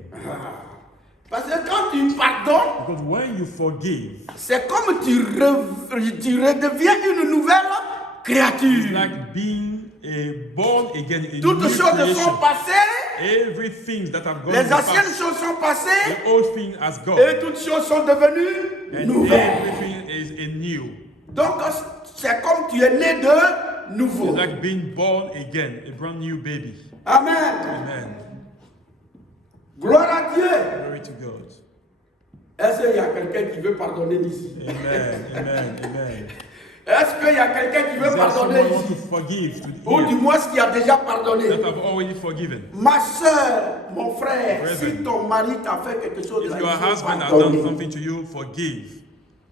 Parce que quand tu pardonnes, Because when you forgive, c'est comme tu redeviens une nouvelle it's créature. like being born again, a Toutes new choses sont creation. passées, Everything that have gone les in the anciennes past, choses sont passées, the old thing has gone, et toutes choses sont devenues and nouvelles. everything is new. Donc, c'est comme tu es né de nouveau. It's like being born again, a brand new baby. Amen. Amen. Gloire à Dieu. Glory to God. Est-ce qu'il y a quelqu'un qui veut pardonner d'ici? Amen. Amen. Amen. Est-ce qu'il y a quelqu'un qui Is veut there pardonner someone want to ici? forgive to Ou here du moins qui a déjà pardonné? that have already forgiven? Ma soeur, mon frère, Brethren, si ton mari t'a fait quelque chose, If là, your il faut husband has done pardonner. something to you, forgive.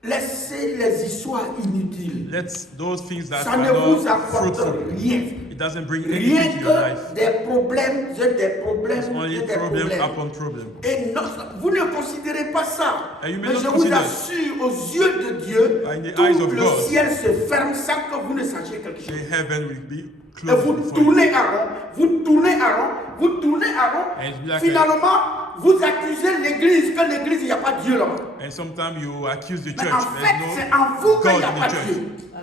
Laissez les histoires inutiles. Let those things that Ça are ne vous not apporte fruitful, rien. it doesn't bring Rien anything to your life. que des problèmes, j'ai des problèmes, It's only j'ai des problem problèmes. upon problem. Et non, vous ne considérez pas ça. And you may Mais not je vous consider. assure, aux yeux de Dieu, In the tout eyes of le God, ciel se ferme sans que vous ne sachiez quelque chose. The heaven will be Et closed vous before you. tournez à rond, vous tournez à rond, vous tournez à rond. And it's like Finalement, vous accusez l'église, que l'église, il n'y a pas Dieu là. And sometimes you accuse the Mais church. en fait, There's c'est no en vous qu'il God n'y a in pas the church. Dieu.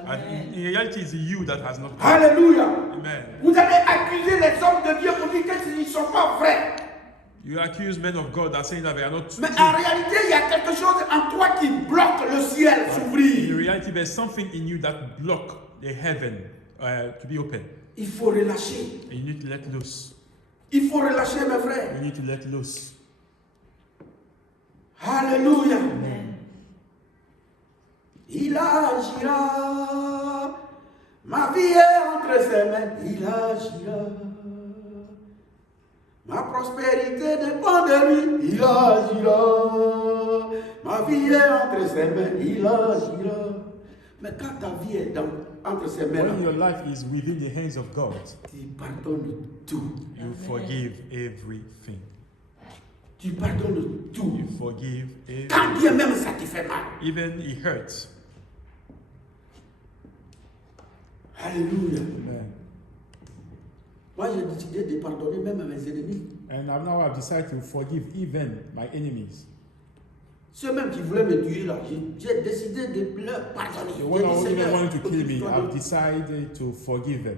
And in reality, it's you that has not God. Alléluia. Amen. Vous allez accuser les hommes de Dieu pour dire qu'ils ne sont pas vrais. You accuse men of God that saying that they are not Mais true. en réalité, il y a quelque chose en toi qui bloque le ciel In s'ouvrir. reality, there's something in you that block the heaven to be open. Il faut relâcher. And you need to let loose. Il faut relâcher, mes frères. You need to let loose. Alléluia. Amen. Il agira. Ma vie est entre ses mains. Il agira. Ma prospérité dépend de lui. Il agira. Ma vie est entre ses mains. Il agira. Mais quand ta vie est entre ses mains, When your life is within the hands of God, tu pardonnes tout. you Amen. forgive everything. Tu pardonnes tout. You forgive Quand everything. bien même ça te fait mal. Even it hurts. Alléluia. Amen. Moi, j'ai décidé de pardonner même à mes ennemis. And now I've decided to forgive even my enemies. Ceux même qui voulaient me tuer là, j'ai décidé de leur pardonner. The one J'ai dit, who even Seigneur, wanted to kill me, occupe-toi I've d'eux. decided to forgive them.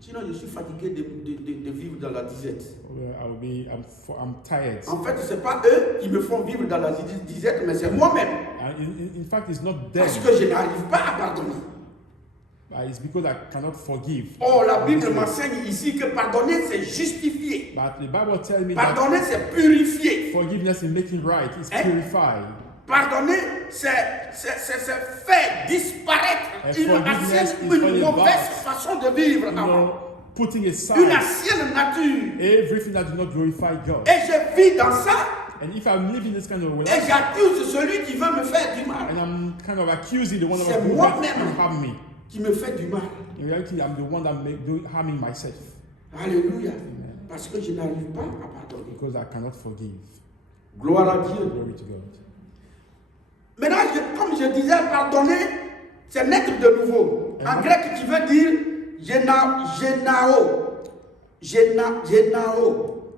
Sinon, je suis fatigué de vivre dans la disette. I'm tired. En fait, ce n'est pas eux qui me font vivre dans la disette, mais c'est moi-même. And in fact, it's not them. Parce que je n'arrive pas à pardonner. It's because I cannot forgive. Oh, la Bible m'enseigne ici que pardonner, c'est justifier. But the Bible tells me that Pardonner, c'est purifier. forgiveness in making right is Eh? purified. Pardonner, c'est faire disparaître And une forgiveness ancienne, is all une about, mauvaise façon de vivre You avant. know, putting Une aside ancienne nature. everything that does not glorify God. Et je vis dans ça And if I'm living this kind of way, et j'accuse celui qui veut me faire du mal. and I'm kind of accusing the one C'est who moi-même. harm me, Qui me fait du mal. in reality, I'm the one that harming myself Alléluia. Parce que je n'arrive pas à pardonner. because I cannot forgive. Gloire à Dieu. Glory to God. Maintenant, comme je disais, pardonner, c'est naître de nouveau. En Amen. grec, qui veut dire genao.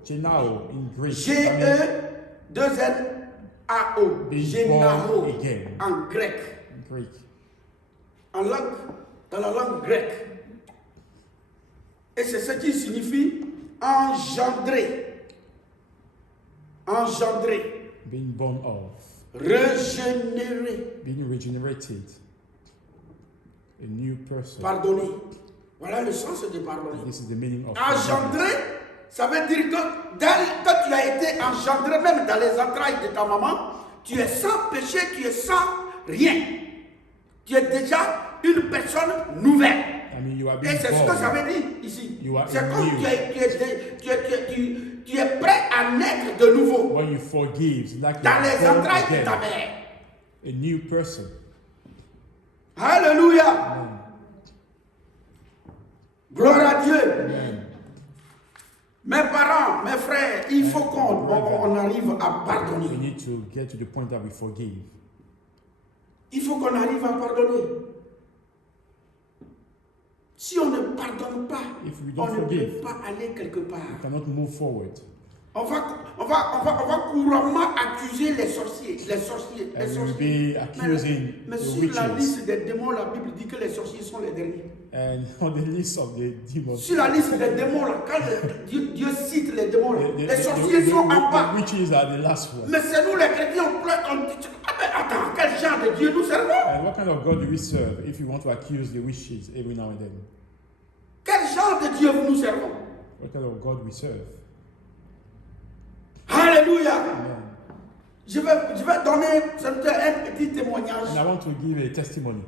Genao in Greek. G-E-2-N-A-O. Being Genao. born again. En grec. In Greek. Dans la langue grecque. Et c'est ce qui signifie engendrer. Engendrer. Being born of. Régénérer. Being regenerated. A new person. Pardonner. Voilà le sens de pardonner. This is the meaning of Engendrer, ça veut dire que quand tu as été engendré, même dans les entrailles de ta maman, tu es sans péché, tu es sans rien. Tu es déjà une personne nouvelle. I mean, you are Et being c'est ce que ça born. veut dire ici. You are C'est comme new. tu es prêt à naître de nouveau When you forgive, it's like dans you're les born entrailles de ta again. mère. A new person. Alléluia. Amen. Gloire à Dieu. Amen. Mes parents, mes frères, il faut qu'on arrive à We pardonner. need to get to the point that we forgive. Il faut qu'on arrive à pardonner. Si on ne pardonne pas, If we on don't ne forgive, peut pas aller quelque we part. cannot move forward. On va couramment accuser les sorciers. Les sorciers. Les And we will sorciers. be accusing Mais the sur la witches. liste des démons, la Bible dit que les sorciers sont les derniers. And on the list of the demons, Sur la liste des démons, là, quand Dieu cite les démons, là, les sorciers the sont en bas. witches are the last one. Mais c'est nous les chrétiens, on pleure, on dit, ah ben attends, quel genre de Dieu nous servons? And what kind of God do we serve if you want to accuse the witches every now and then? Quel genre de Dieu nous servons? What kind of God we serve? Alléluia! Amen. Je vais donner un petit témoignage And I want to give a testimony.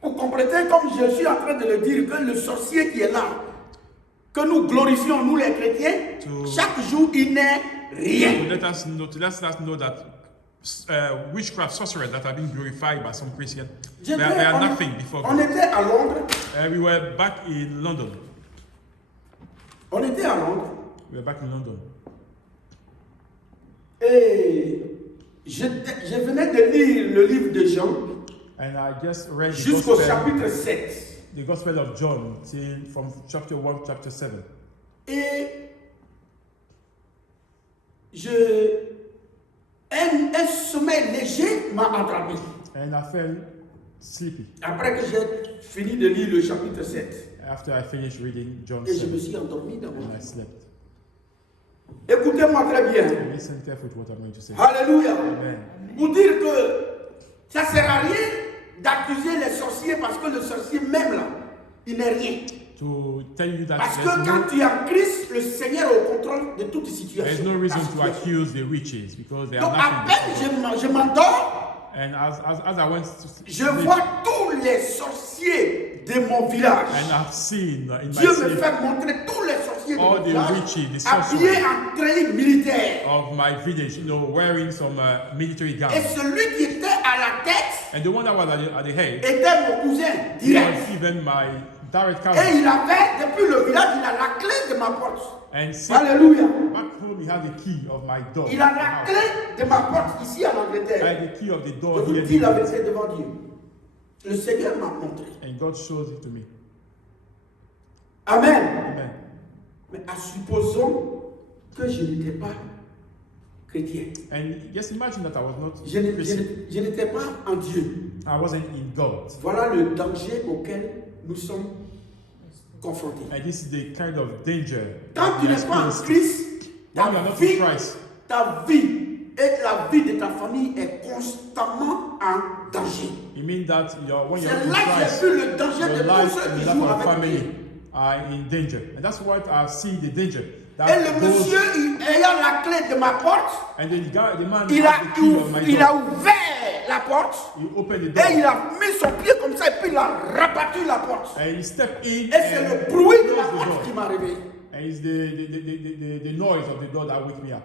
pour compléter, comme je suis en train de le dire, que le sorcier qui est là, que nous glorifions, nous les chrétiens, chaque jour il n'est rien. To let us know that witchcraft, sorcerers that are being glorified by some Christians, they are nothing before On God. était à Londres. We were back in London. On était à Londres. We were back in London. Et je venais de lire le livre de Jean And I just read jusqu'au chapitre 7. the Gospel of John from chapter 1, chapter 7. Et un sommeil léger m'a attrapé. And I felt sleepy Après que j'ai fini de lire le chapitre 7. after I finished reading John Et je me 7. suis endormi dans mon And I lit. slept. Écoutez-moi très bien. Listen carefully to what I'm going to say. Alléluia. Amen. Pour dire que ça ne sert à rien d'accuser les sorciers parce que le sorcier même là, il n'est rien. To tell you that Parce que there's quand tu es en Christ, le Seigneur est au contrôle de toute situation. there's no reason Ta to situation. accuse the witches because they Donc are à nothing. peine je m'endors, And as I went to je sleep, vois tous les sorciers de mon village. and I've seen in my Dieu me sleep fait montrer tous les sorciers de all mon the village witches, the habillés sorcerers en treillis militaire. of my village, wearing some military Et garb. celui qui était à la tête And the one that was at the head était mon cousin direct. was even my direct Et cousin. il avait, depuis le village, il a la clé de ma porte. And Alléluia. back home, he had the key of my door. Il a la clé de ma porte ici en I Angleterre. had the key of the Je door vous here. dis la vérité devant Dieu. Le Seigneur m'a montré. And God shows it to me. Amen. Amen. Mais supposons que je n'étais pas chrétien. And just imagine that I was not Je Christian. n'étais pas en Dieu. I wasn't in God. Voilà le danger auquel nous sommes confrontés. And this is the kind of danger. Quand we tu n'es pas en experience. Christ, When you are not in Christ, ta vie et la vie de ta famille est constamment en danger. it means that when you're C'est in là que Christ, j'ai vu le danger your de tous life ceux and qui that jouent of avec family Dieu. are in danger. And that's what I've seen the danger. Et That le those- monsieur, ayant la clé de ma porte, and the man il had the key of my a door. ouvert la porte He opened the door. et il a mis son pied comme ça et puis il a rabattu la porte. And he stepped in Et c'est and le bruit de la closed the porte qui door. m'a réveillé. And it's the noise of the door that wakes me up.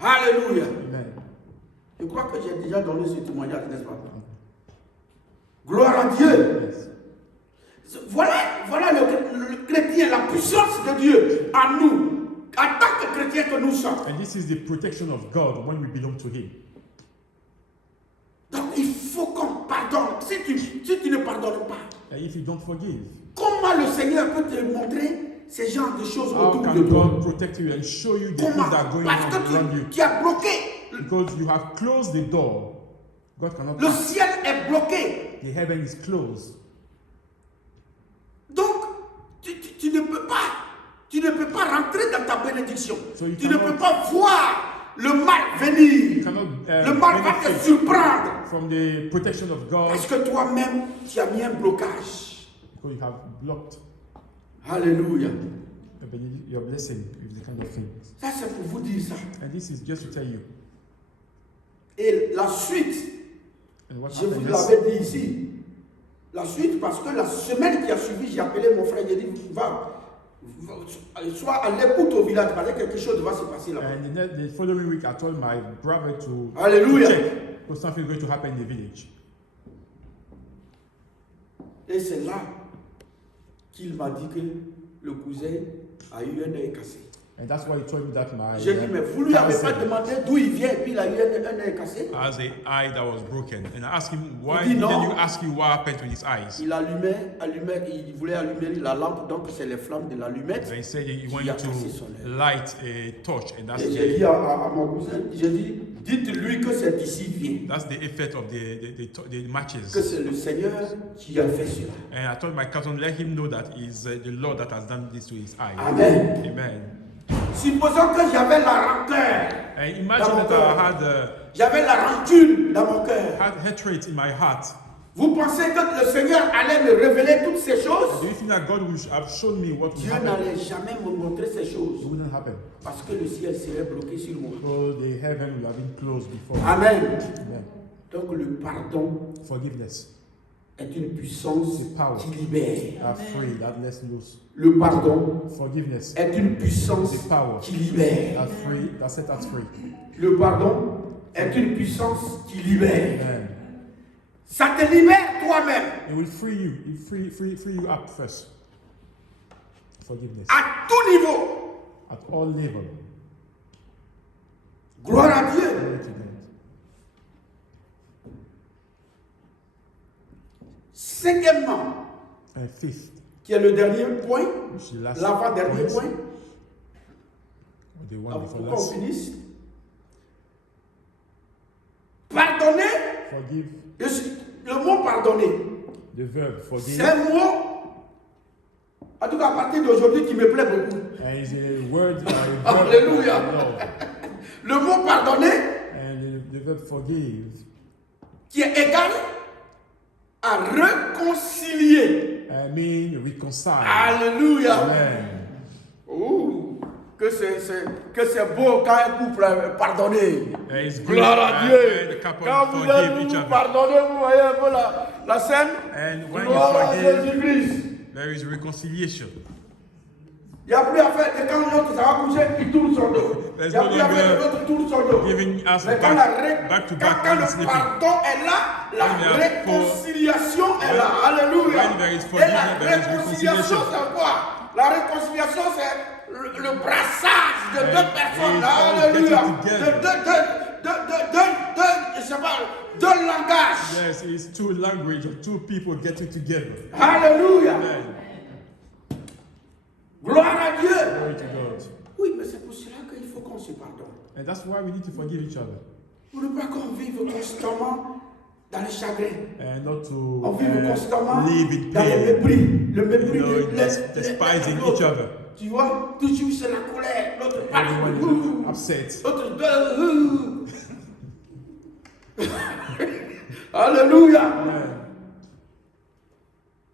Alléluia. Amen. Je crois que j'ai déjà donné ce témoignage, n'est-ce pas? Gloire à Dieu. Yes. Voilà le chrétien, la puissance de Dieu en nous, en tant que chrétien que nous sommes. And this is the protection of God when we belong to Him. Donc il faut qu'on pardonne. Si tu ne pardonnes pas, And if you don't forgive, comment le Seigneur peut te montrer ces genres de choses how autour de can toi? God protect you and show you the Comment? things that are going Parce on que around you? tu as bloqué. Because you have closed the door. God cannot Le pass. ciel est bloqué. The heaven is closed. Donc, tu ne peux pas rentrer dans ta bénédiction. So you Tu ne cannot- peux pas voir le mal venir. You cannot Le mal va te benefit surprendre. from the protection of God Parce que toi-même, tu as mis un blocage. because you have blocked Alléluia. your blessing with the kind of things. Ça, c'est pour vous dire ça. And this is just to tell you. Et la suite, And what je vous happened l'avais dit ici. La suite, parce que la semaine qui a suivi, j'ai appelé mon frère, j'ai dit, sois à l'écoute au village, parce que quelque chose va se passer là-bas. And the following week, I told my brother to Hallelujah. check because something is going to happen in the village. Et c'est là qu'il m'a dit que le cousin a eu un œil cassé. And that's why he told me that my J'ai dit, mais vous lui avez pas cousin demandé d'où il vient, et puis il a eu un œil cassé. has a eye that was broken. And I asked him, why He did didn't not. you ask you what happened to his eyes? Il il voulait allumer la lampe, donc c'est les flammes de l'allumette. They said he qui wanted a cassé son to œil. light a torch, and Et j'ai dit à mon cousin, j'ai dit, dites-lui que c'est ici vient, that's the effect of the que matches. c'est le Seigneur qui a fait cela. And I told my cousin, let him know that it's the Lord that has done this to his eyes. Amen. Amen. Supposons que j'avais la rancœur, And imagine that I had j'avais la rancune dans mon cœur. hatred in my heart. Vous pensez que le Seigneur allait me révéler toutes ces choses? Do you think that God will have shown me what will Dieu happen? n'allait jamais me montrer ces it choses wouldn't happen parce que le ciel serait bloqué sur moi. because the heaven will have been closed before. Amen. Amen. Donc le pardon Forgiveness est une puissance The power. qui libère. are free, that lets loose. Le pardon Forgiveness est une puissance The power. qui libère. are free, that set us free. Le pardon est une puissance qui libère. Amen. Ça te libère toi-même It will free you. It free you up first. Forgiveness à tout niveau. at all levels. Gloire à Dieu. Glory to God. Cinquièmement, And fifth, qui est le dernier point, which is the last l'avant-dernier point, point, or the one pour before qu'on last. finisse. Pardonner, Forgive. le mot pardonner, The verb forgive. c'est un mot, en tout cas à partir d'aujourd'hui, qui me plaît beaucoup. And it's a word. A verb Alléluia. of the Lord. Le mot pardonner, And the verb forgive qui est égal à réconcilier. I mean reconcile. Alléluia. Amen. Ouh, que c'est beau quand un couple est pardonné. And it's good Gloire à Dieu. when the couple Quand vous forgive êtes each vous other. pardonnez, vous voyez un peu la scène. And when Gloire à you forgive, Jésus-Christ. there is reconciliation. Il n'y a plus à faire que quand l'autre ça va coucher, il tourne son dos. Il There's n'y a no plus à faire que longer l'autre tourne son dos. giving us Mais quand, back to back quand and le sleeping. pardon est là, la When we are réconciliation est là. Alléluia. when there is Et forgiveness, la there is réconciliation, reconciliation. c'est quoi? La réconciliation, c'est le brassage de And deux personnes. we all Alléluia. getting Je sais pas, deux langages. Yes, it's two language of two people getting together. Alléluia. Amen. Gloire à Dieu. Glory to God. Oui, mais c'est pour cela qu'il faut qu'on se pardonne. And that's why we need to forgive each other. Pour ne pas qu'on vive constamment dans le chagrin. And not On to vive constamment live in dans le pain. mépris. Le mépris You know, de despising l'autre. each other. Tu vois, toujours c'est la colère. L'autre parle. Everyone is upset. L'autre. Alléluia. Amen.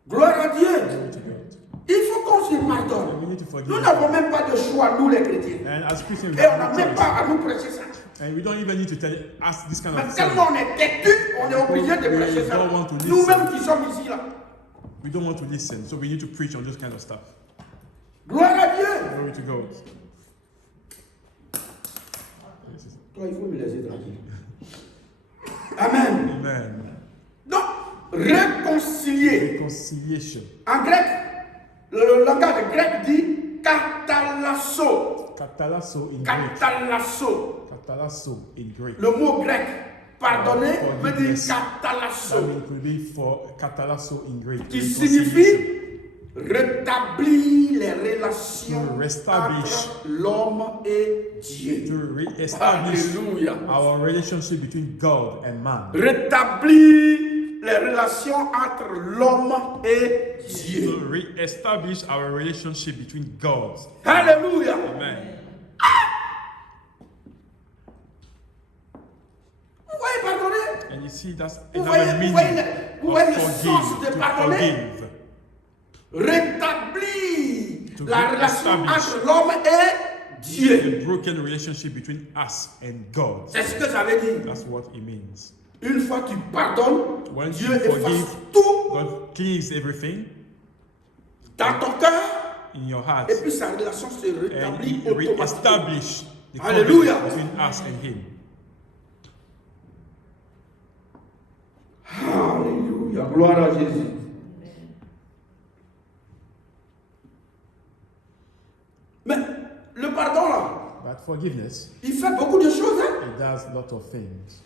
Gloire à Dieu. Glory to God. Il faut qu'on se pardonne. We need to forgive. Nous n'avons même pas de choix, nous les chrétiens. And as Christians, we Et on have n'a no même choice. pas à nous prêcher ça. And we don't even need to ask this kind Mais of tellement thing. on est têtu, on est obligé de prêcher ça. don't want to listen. Nous-mêmes qui sommes ici là. We don't want to listen, so we need to preach on this kind of stuff. Gloire à Dieu. Glory to God. Toi, il faut me laisser tranquille. Amen. Amen. Donc, réconcilier. Reconciliation. En grec, le langage grec dit katalasso. Katalasso in Greek. Katalasso. Katalasso in Greek. Le mot grec pardonner veut dire Forgiveness. That katalasso, means could be for katalasso in Greek. qui reconciliation. signifie rétablir les relations To reestablish. entre l'homme et Dieu. To re-establish Alléluia. our relationship between God and man. Rétablir les relations entre l'homme et Dieu. To re-establish our relationship between God. Alléluia. Amen. Vous voyez pardonner? And you see, that's Vous another voyez, meaning vous voyez of le sens de forgive. To pardonner? forgive. Rétablir To la relation reestablish. entre l'homme et Dieu. A broken relationship between us and God. C'est ce que ça veut dire. That's what it means. Une fois que tu pardonnes, When Dieu you efface forgive, tout God cleans everything dans ton cœur in your heart et puis sa relation se and rétablit He automatiquement. re-establish the Hallelujah. covenant between us and Him. Alléluia, gloire à Jésus. Mais le pardon là, But forgiveness, il fait beaucoup de choses. Hein? it does a lot of things.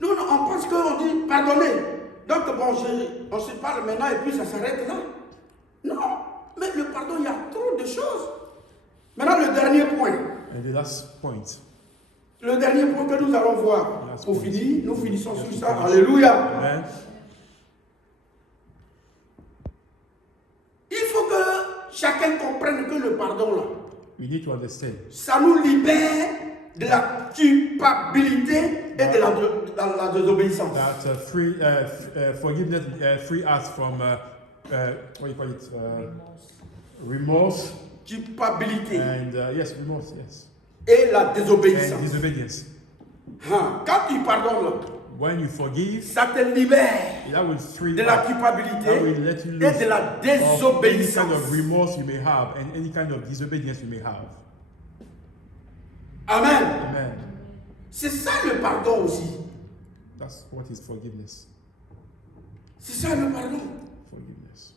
Nous, on pense qu'on dit pardonner. Donc bon, on se parle maintenant et puis ça s'arrête là. Non, mais le pardon, il y a trop de choses. Maintenant, le dernier point. And the last point, Le dernier point que nous allons voir. Last Pour point. finir, nous finissons Yes, sur we ça. finish. Alléluia. Amen. Il faut que chacun comprenne que le pardon là, We need to understand ça nous libère de la culpabilité et de la désobéissance. that forgiveness free us from what you call it, remorse Culpabilité and yes, remorse, yes, et la and désobéissance. disobedience. Hein, quand tu pardonnes là, When you forgive, ça te libère that will free de la up. culpabilité That will let you et lose de la of any kind désobéissance. of remorse you may have and any kind of disobedience you may have. Amen. Amen. C'est ça le pardon aussi. That's what is forgiveness. C'est ça le pardon. Forgiveness.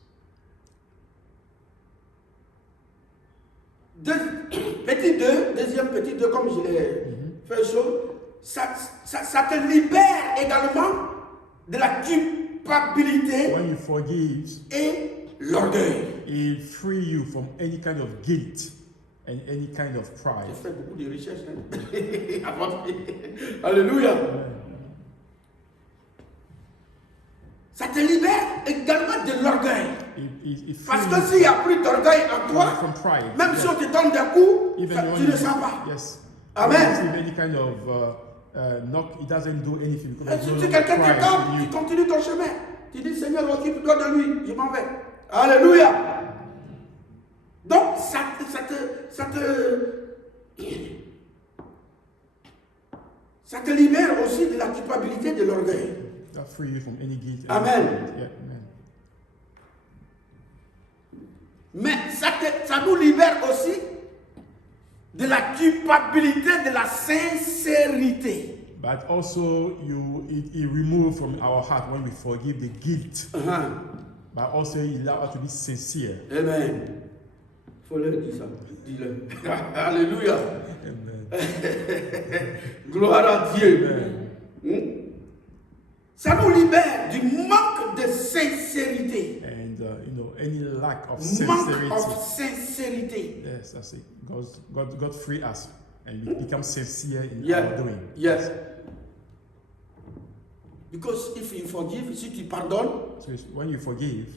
Deuxième petit 2, comme je l'ai fait chaud, ça te libère également de la culpabilité When you forgive, et l'orgueil. it free you from any kind of guilt and any kind of J'ai pride. fait beaucoup de recherches. Hein? Avant de- Alléluia. Ça te libère également de l'orgueil. It Parce frees que you s'il n'y a plus d'orgueil en toi, from pride. même si on te donne des coups, Even ça- when tu ne sens pas. yes. Amen. When you receive any kind of knock, it doesn't do anything because Et there's si no tu quelqu'un pride te tape, in tu you. continues ton chemin. Tu dis, Seigneur, occupe-toi de lui, je m'en vais. Alléluia. Donc, ça te libère aussi de la culpabilité de l'orgueil. That free you from any guilt. and Amen. pride. Yeah, amen. Mais ça nous libère aussi de la culpabilité, de la sincérité. But also, it removes from our heart when we forgive the guilt. But also, it allows us to be sincere. Amen. Faut leur dire ça. Dis-le. Alléluia. Amen. Gloire à Dieu. Amen. Ça nous libère du manque de sincérité. And any lack of Manque of sincerity. sincérité. Yes, that's it. God free us, and we become sincere in Yeah. our doing. Yes. Because if you forgive, si tu pardonnes, So when you forgive,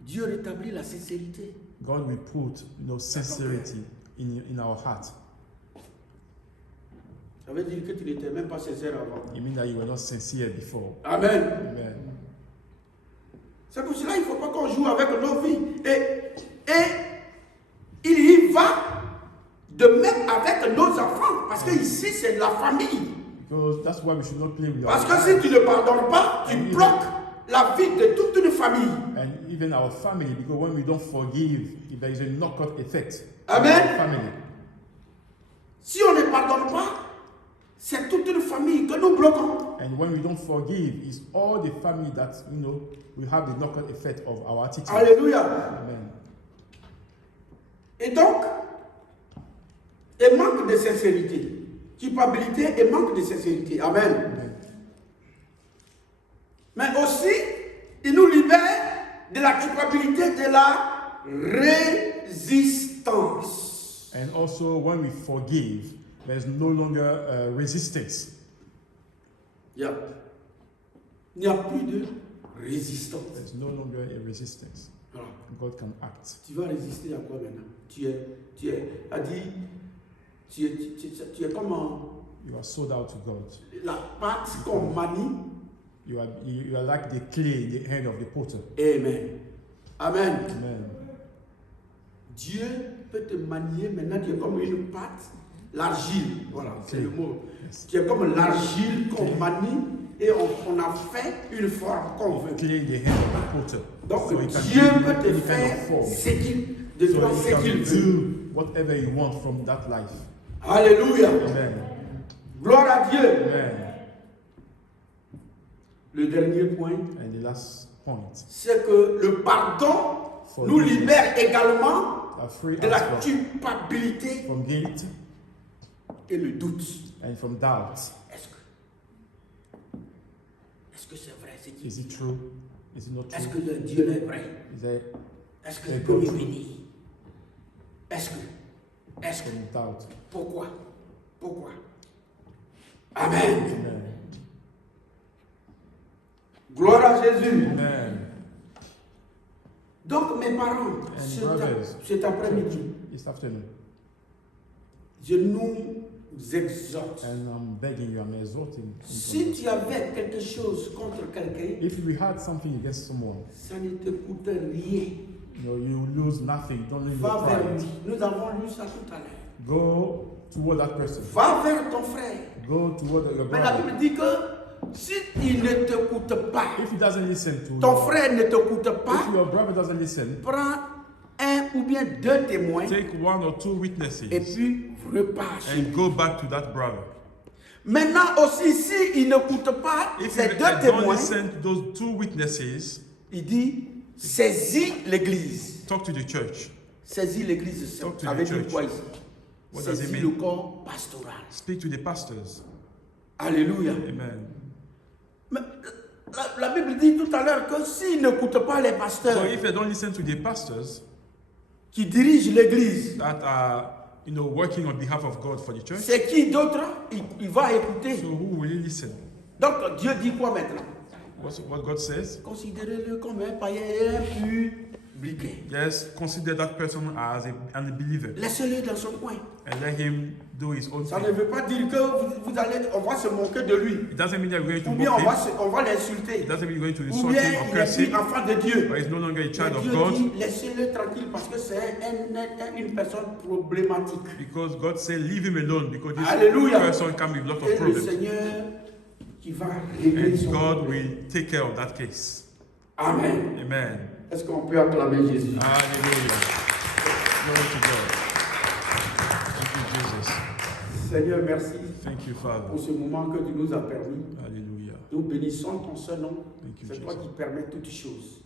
Dieu rétablit la sincérité. God will put sincerity in our heart. Ça veut dire que tu n'étais même pas sincère avant. It means that you were not sincere before. Amen. Amen. C'est pour cela qu'il ne faut pas qu'on joue avec nos vies. Et il y va de même avec nos enfants. Parce que ici, c'est la famille. Because that's why we should not play with Parce our que si tu ne pardonnes pas, tu bloques la vie de toute une famille. and even our family, because when we don't forgive, there is a knock-out effect. Amen. On our family. Si on ne pardonne pas, c'est toute une famille que nous bloquons. And when we don't forgive, it's all the family that we have the knock-out effect of our attitude. Alléluia. Amen. Et donc, et manque de sincérité. Culpabilité et manque de sincérité. Amen. Amen. Mais aussi, il nous libère de la culpabilité, de la résistance. And also, when we forgive, there's no longer resistance. Yeah. Il n'y a plus de résistance. There's no longer a resistance. Voilà. God can act. Tu vas résister à quoi maintenant? Tu es comme You are sold out to God. la pâte qu'on manie. You are like the clay in the hand of the potter. Amen. Amen. Amen. Dieu peut te manier maintenant, tu es comme une pâte, l'argile. Voilà, c'est le mot. Yes. Tu es comme l'argile qu'on manie et on a fait une forme qu'on veut. Clay in the hand of the potter. Donc So he can Dieu give you peut te any kind faire of form. ce qu'il de toi, So he ce qu'il can veut. do whatever you want from that life. Alléluia. Amen. Gloire à Dieu. Amen. Le dernier point, And the last point. c'est que le pardon nous libère également Free de la us from culpabilité guilt et le doute. and from doubt. Est-ce que c'est vrai ce qu'il Is dit? it true? Is it not Est-ce true? que le Dieu est vrai? Is there Est-ce qu'il peut me bénir? Est-ce que? some doubt? Pourquoi? Amen. Amen. Gloire à Jésus. Amen. Donc mes parents, cet après-midi, This afternoon, je nous exhorte. and I'm begging you, I'm exhorting. Si tu avais quelque chose contre quelqu'un, If we had something against someone, ça ne te coûte rien. you lose nothing. You don't lose Va your vers pride. lui. Nous avons lu ça tout à l'heure. Go toward that person. Va vers ton frère. Go toward your Mais la brother. Bible dit que si il ne t'écoute pas, If he doesn't listen to ton you, frère ne t'écoute if pas, your brother doesn't listen, prends un ou bien deux témoins Take one or two witnesses et puis repars chez lui. and go back to that brother. Maintenant aussi, si il n'écoute pas If ces you deux don't témoins, listen to those two witnesses, il dit saisis l'église. talk to the church. Saisis l'église. Talk to Ça veut the dire church. quoi ici? What does it Saisis mean? le corps pastoral. Speak to the pastors. Alléluia. Amen. Mais la Bible dit tout à l'heure que s'il n'écoute pas les So pasteurs if you don't listen to the pastors qui dirigent l'église, that are working on behalf of God for the church, c'est qui d'autre il va écouter. so who will you listen? Donc Dieu dit quoi maintenant? What's what God says? Considérez-le comme un païen et un publicain. Yes, consider that person as an unbeliever Laissez-le dans son coin. and let him do his own Ça ne thing. veut pas dire que on va se moquer de lui. It doesn't mean that we're going Ou to bien mock him. on va l'insulter. It doesn't mean we're going to Ou insult bien him or il curse n'est him. plus enfant de Dieu. But he's no longer a Mais child of Dieu God. dit laissez-le tranquille parce que c'est une personne problématique. Because God said, leave him alone because this Alléluia. person can be a lot of Et le problems. Seigneur qui va régler And son God problème. will take care of that case. Amen. Amen. Est-ce qu'on peut acclamer Jésus? Hallelujah. Glory to God. Thank you, Jesus. Seigneur, merci Thank you, Father. pour ce moment que tu nous as permis. Hallelujah. Nous bénissons ton seul nom. Thank you, C'est toi Jesus. qui permets toutes choses.